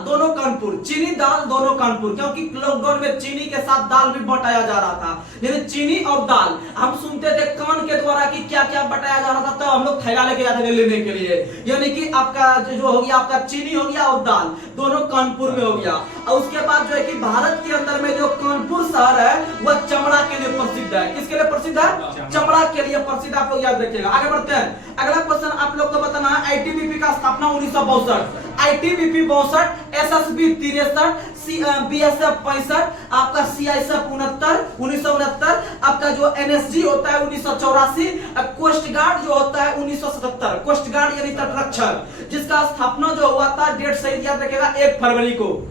दोनों कानपुर, चीनी दाल दोनों कानपुर, क्योंकि लॉकडाउन में चीनी के साथ दाल भी बटाया जा रहा था। यानी चीनी और दाल हम सुनते थे कान के द्वारा कि क्या क्या बटाया जा रहा था, तो हम लोग थैला लेके जाते थे लेने के लिए। यानी कि आपका जो हो गया आपका चीनी हो गया और दाल दोनों कानपुर में हो गया। और उसके बाद जो है कि भारत के अंदर में जो कानपुर शहर है वह चमड़ा के लिए प्रसिद्ध है। किसके लिए प्रसिद्ध है? चमड़ा के लिए प्रसिद्ध। आप लोग याद रखिएगा। आगे बढ़ते हैं। अगला क्वेश्चन आप लोग को बताना है, आईटीबीपी का स्थापना 1962, आईटीबीपी 62, एसएसबी 63, बीएसएफ 65, आपका सीआईएसएफ 1969, आपका जो एनएसजी होता है 1984, कोस्ट गार्ड जो होता है 1977, कोस्ट गार्ड यानी तटरक्षक, जिसका स्थापना जो हुआ था डेट सही याद रखिएगा 1 फरवरी को,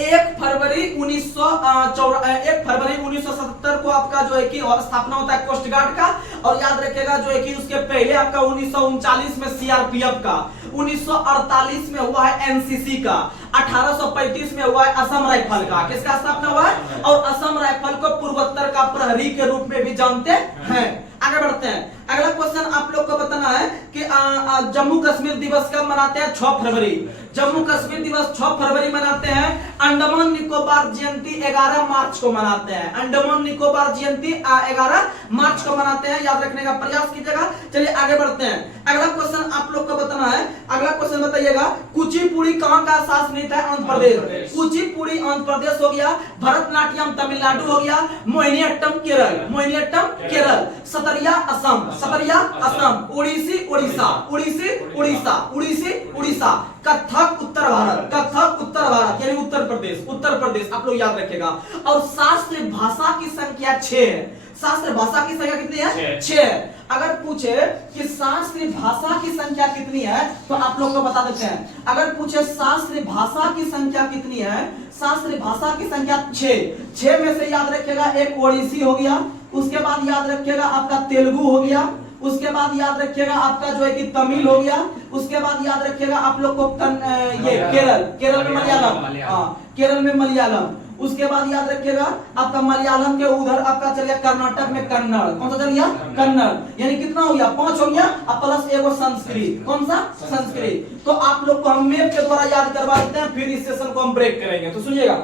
1 फरवरी 1977 को आपका जो है कि स्थापना होता है कोस्ट गार्ड का। और याद रखिएगा जो है कि उसके पहले आपका 1939 में सीआरपीएफ का, 1948 में हुआ है एनसीसी का, 1835 में हुआ है असम राइफल का। किसका स्थापना हुआ है? और असम राइफल को पूर्वोत्तर का प्रहरी के रूप में भी जानते हैं। आगे बढ़ते हैं। अगला क्वेश्चन आप लोग को बताना है कि जम्मू कश्मीर दिवस कब मनाते हैं? 6 फरवरी। जम्मू कश्मीर दिवस 6 फरवरी मनाते हैं। अंडमान निकोबार जयंती 11 मार्च को मनाते हैं। अंडमान निकोबार जयंती 11 मार्च को मनाते हैं। याद रखने का प्रयास कीजिएगा। चलिए आगे बढ़ते हैं। अगला क्वेश्चन आप लोग को बताना है। अगला क्वेश्चन बताइएगा, कुचिपुड़ी कहां का शासनिक है? आंध्र प्रदेश। कुचिपुड़ी आंध्र प्रदेश हो गया, भरतनाट्यम तमिलनाडु हो गया, मोहिनीअट्टम केरल, सतरिया असम, उड़ीसा, कथक उत्तर भारत यानी उत्तर प्रदेश। आप लोग याद रखिएगा। और शास्त्रीय भाषा की संख्या 6 है। शास्त्रीय भाषा की संख्या कितनी है? 6। अगर पूछे कि शास्त्रीय भाषा की संख्या कितनी है तो आप लोग को बता देते हैं। अगर पूछे शास्त्रीय भाषा की संख्या कितनी है, शास्त्रीय भाषा की संख्या 6 में से याद रखिएगा एक ओडिसी हो गया, उसके बाद याद रखिएगा आपका तेलुगु हो गया, उसके बाद याद रखिएगा आपका जो है कि तमिल हो गया, उसके बाद याद रखिएगा आप लोग को ये केरल में मलयालम, केरल में मलयालम, उसके बाद याद रखिएगा आपका मलयालम के उधर आपका चल गया कर्नाटक में कन्नड़। कौन सा चल गया? कन्नड़। यानी कितना हो गया? 5 हो गया। अब प्लस एगो संस्कृत। कौन सा? संस्कृत। तो आप लोग को हम मैप के द्वारा याद करवा देते हैं, फिर इस सेशन को हम ब्रेक करेंगे। तो सुनिएगा,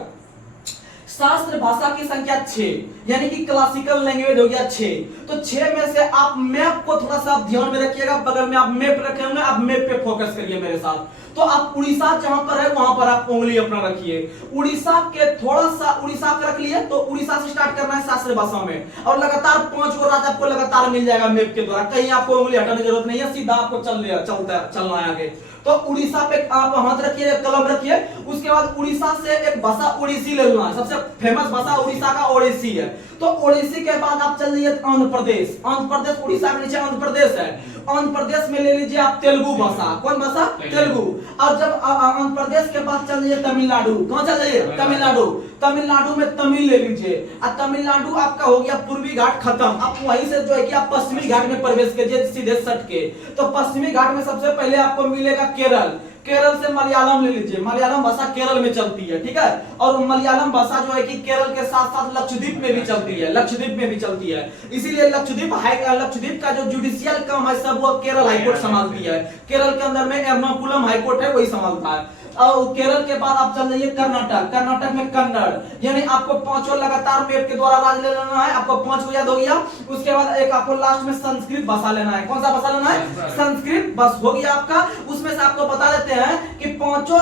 शास्त्र भाषा की संख्या 6 यानी कि क्लासिकल लैंग्वेज हो गया 6। तो 6 में से आप मैप को थोड़ा सा ध्यान में रखिएगा, बगल में आप मैप रखे होंगे, आप मैप पे फोकस करिए मेरे साथ। तो आप उड़ीसा जहां पर है वहां पर आप उंगली अपना रखिए। उड़ीसा के थोड़ा सा उड़ीसा का रख लिए, तो उड़ीसा से स्टार्ट करना है शास्त्रीय भाषा में, और लगातार 5 गो राज्य आपको लगातार मिल जाएगा मैप के द्वारा। कहीं आपको उंगली हटाने की जरूरत नहीं है, सीधा आपको चलना है आगे। तो उड़ीसा पे आप हाथ रखिए, कलम रखिए। उसके बाद उड़ीसा से एक भाषा ओडिसी ले लेना है। सबसे फेमस भाषा उड़ीसा का ओडिसी है। तो ओडिसी के बाद आप चल जाइए आंध्र प्रदेश। आंध्र प्रदेश उड़ीसा के नीचे आंध्र प्रदेश है। आंध्र प्रदेश में ले लीजिए आप तेलुगु भाषा। कौन भाषा? तेलुगु। और जब आंध्र प्रदेश के बाद चल जाइए तमिलनाडु। कहां चल जाइए? तमिलनाडु। तमिलनाडु में तमिल ले लीजिए। और तमिलनाडु आपका हो गया पूर्वी घाट खत्म। आप वहीं से जो है कि आप पश्चिमी घाट में प्रवेश कीजिए सीधे सट के। तो पश्चिमी घाट में सबसे पहले आपको मिलेगा केरल। केरल से मलयालम ले लीजिए। मलयालम भाषा केरल में चलती है, ठीक है। और मलयालम भाषा जो है कि केरल के साथ साथ लक्षद्वीप में भी चलती है, लक्षद्वीप में भी चलती है। इसीलिए लक्षद्वीप का जो जुडिशियल काम है सब वो केरल हाईकोर्ट संभालती है। केरल के अंदर में एर्नाकुलम हाईकोर्ट है, वही संभालता है। और केरल के बाद आप चल जाइए कर्नाटक। कर्नाटक में कन्नड़। यानी आपको 5 लगातार मैप के द्वारा राज्य ले लेना है। आपको 5 को याद हो गया। उसके बाद एक आपको लास्ट में संस्कृत भाषा लेना है। कौन सा भाषा लेना है? संस्कृत। बस हो गया आपका। उसमें से आपको बता देते हैं कि पांचों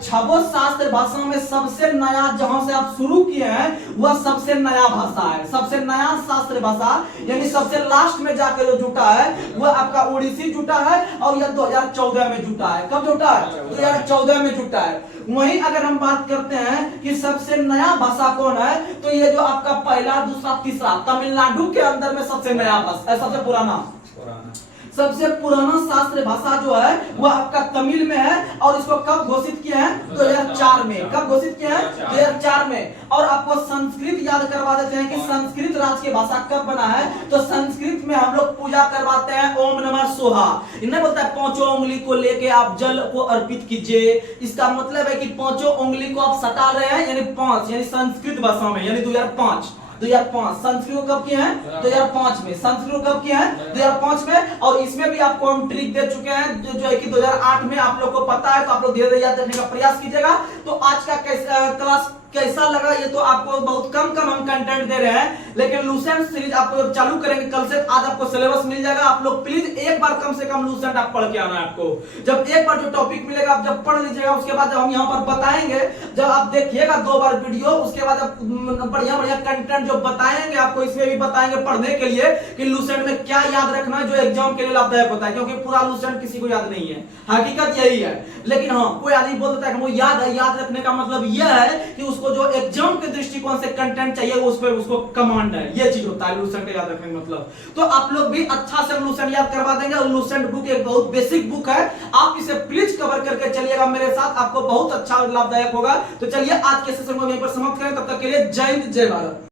छबो शास्त्र भाषा में सबसे नया जहां से आप शुरू किए हैं वह सबसे नया भाषा है, सबसे नया शास्त्र भाषा, यानी सबसे लास्ट में जाकर जो जुटा है वह आपका ओडिसी जुटा है और यह 2014 में जुटा है। कब जुटा है? 2014 में जुटा है। वहीं अगर हम बात करते हैं कि सबसे नया भाषा कौन है, तो ये जो आपका पहला, दूसरा, तीसरा, तमिलनाडु के अंदर में सबसे नया भाषा, सबसे पुराना सबसे पुराना शास्त्र भाषा जो है वह आपका तमिल में है। और इसको कब घोषित किया है? 2004 में। कब घोषित किया है? 2004 में। और आपको संस्कृत याद करवा देते हैं कि संस्कृत राज्य की भाषा कब बना है, तो संस्कृत में हम लोग पूजा करवाते हैं ओम नमः सोहा। इन्हें बोलता है पांचों उंगली को लेके आप जल को अर्पित कीजिए। इसका मतलब है कि पांचों उंगली को आप सटा रहे हैं, यानी 5, यानी संस्कृत भाषा में, यानी 2005 संस्कृत को कब किए हैं? 2005 में। संस्कृत को कब किए हैं? 2005 में। और इसमें भी आपको हम ट्रिक दे चुके हैं जो है कि 2008 में आप लोग को पता है, तो आप लोग धीरे धीरे याद रखने का प्रयास कीजिएगा। तो आज का क्लास कैसा लगा ये तो आपको बहुत कम हम कंटेंट दे रहे हैं, लेकिन लूसेंट सीरीज आप जब चालू करेंगे कल से, आज आपको सिलेबस मिल जाएगा। आप लोग प्लीज एक बार कम से कम लूसेंट आप पढ़ के आना है आपको। जब एक बार जो टॉपिक मिलेगा आप जब पढ़ लीजिएगा, उसके बाद जब हम यहाँ पर बताएंगे, जब आप देखिएगा 2 बार वीडियो, उसके बाद आप बढ़िया बढ़िया कंटेंट जो बताएंगे आपको, इसमें भी बताएंगे पढ़ने के लिए कि लूसेंट में क्या याद रखना है जो एग्जाम के लिए लाभदायक होता है, क्योंकि पूरा लूसेंट किसी को याद नहीं है, हकीकत यही है। लेकिन हाँ, कोई आदमी बोल देता है कि वो याद है, याद रखने का मतलब यह है कि उसको जो एग्जाम के दृष्टिकोण से कंटेंट चाहिए उस पर उसको कमांड है, ये चीज होता है लूसेंट याद रखने का मतलब। तो आप लोग भी अच्छा से लूसेंट याद करवा देंगे। और लूसेंट बुक एक बहुत बेसिक बुक है, आप इसे प्लीज कवर करके चलिएगा मेरे साथ, आपको बहुत अच्छा लाभदायक होगा। तो चलिए आज के सेशन को यहीं पर समाप्त करें, तब तक के लिए जय हिंद, जय भारत।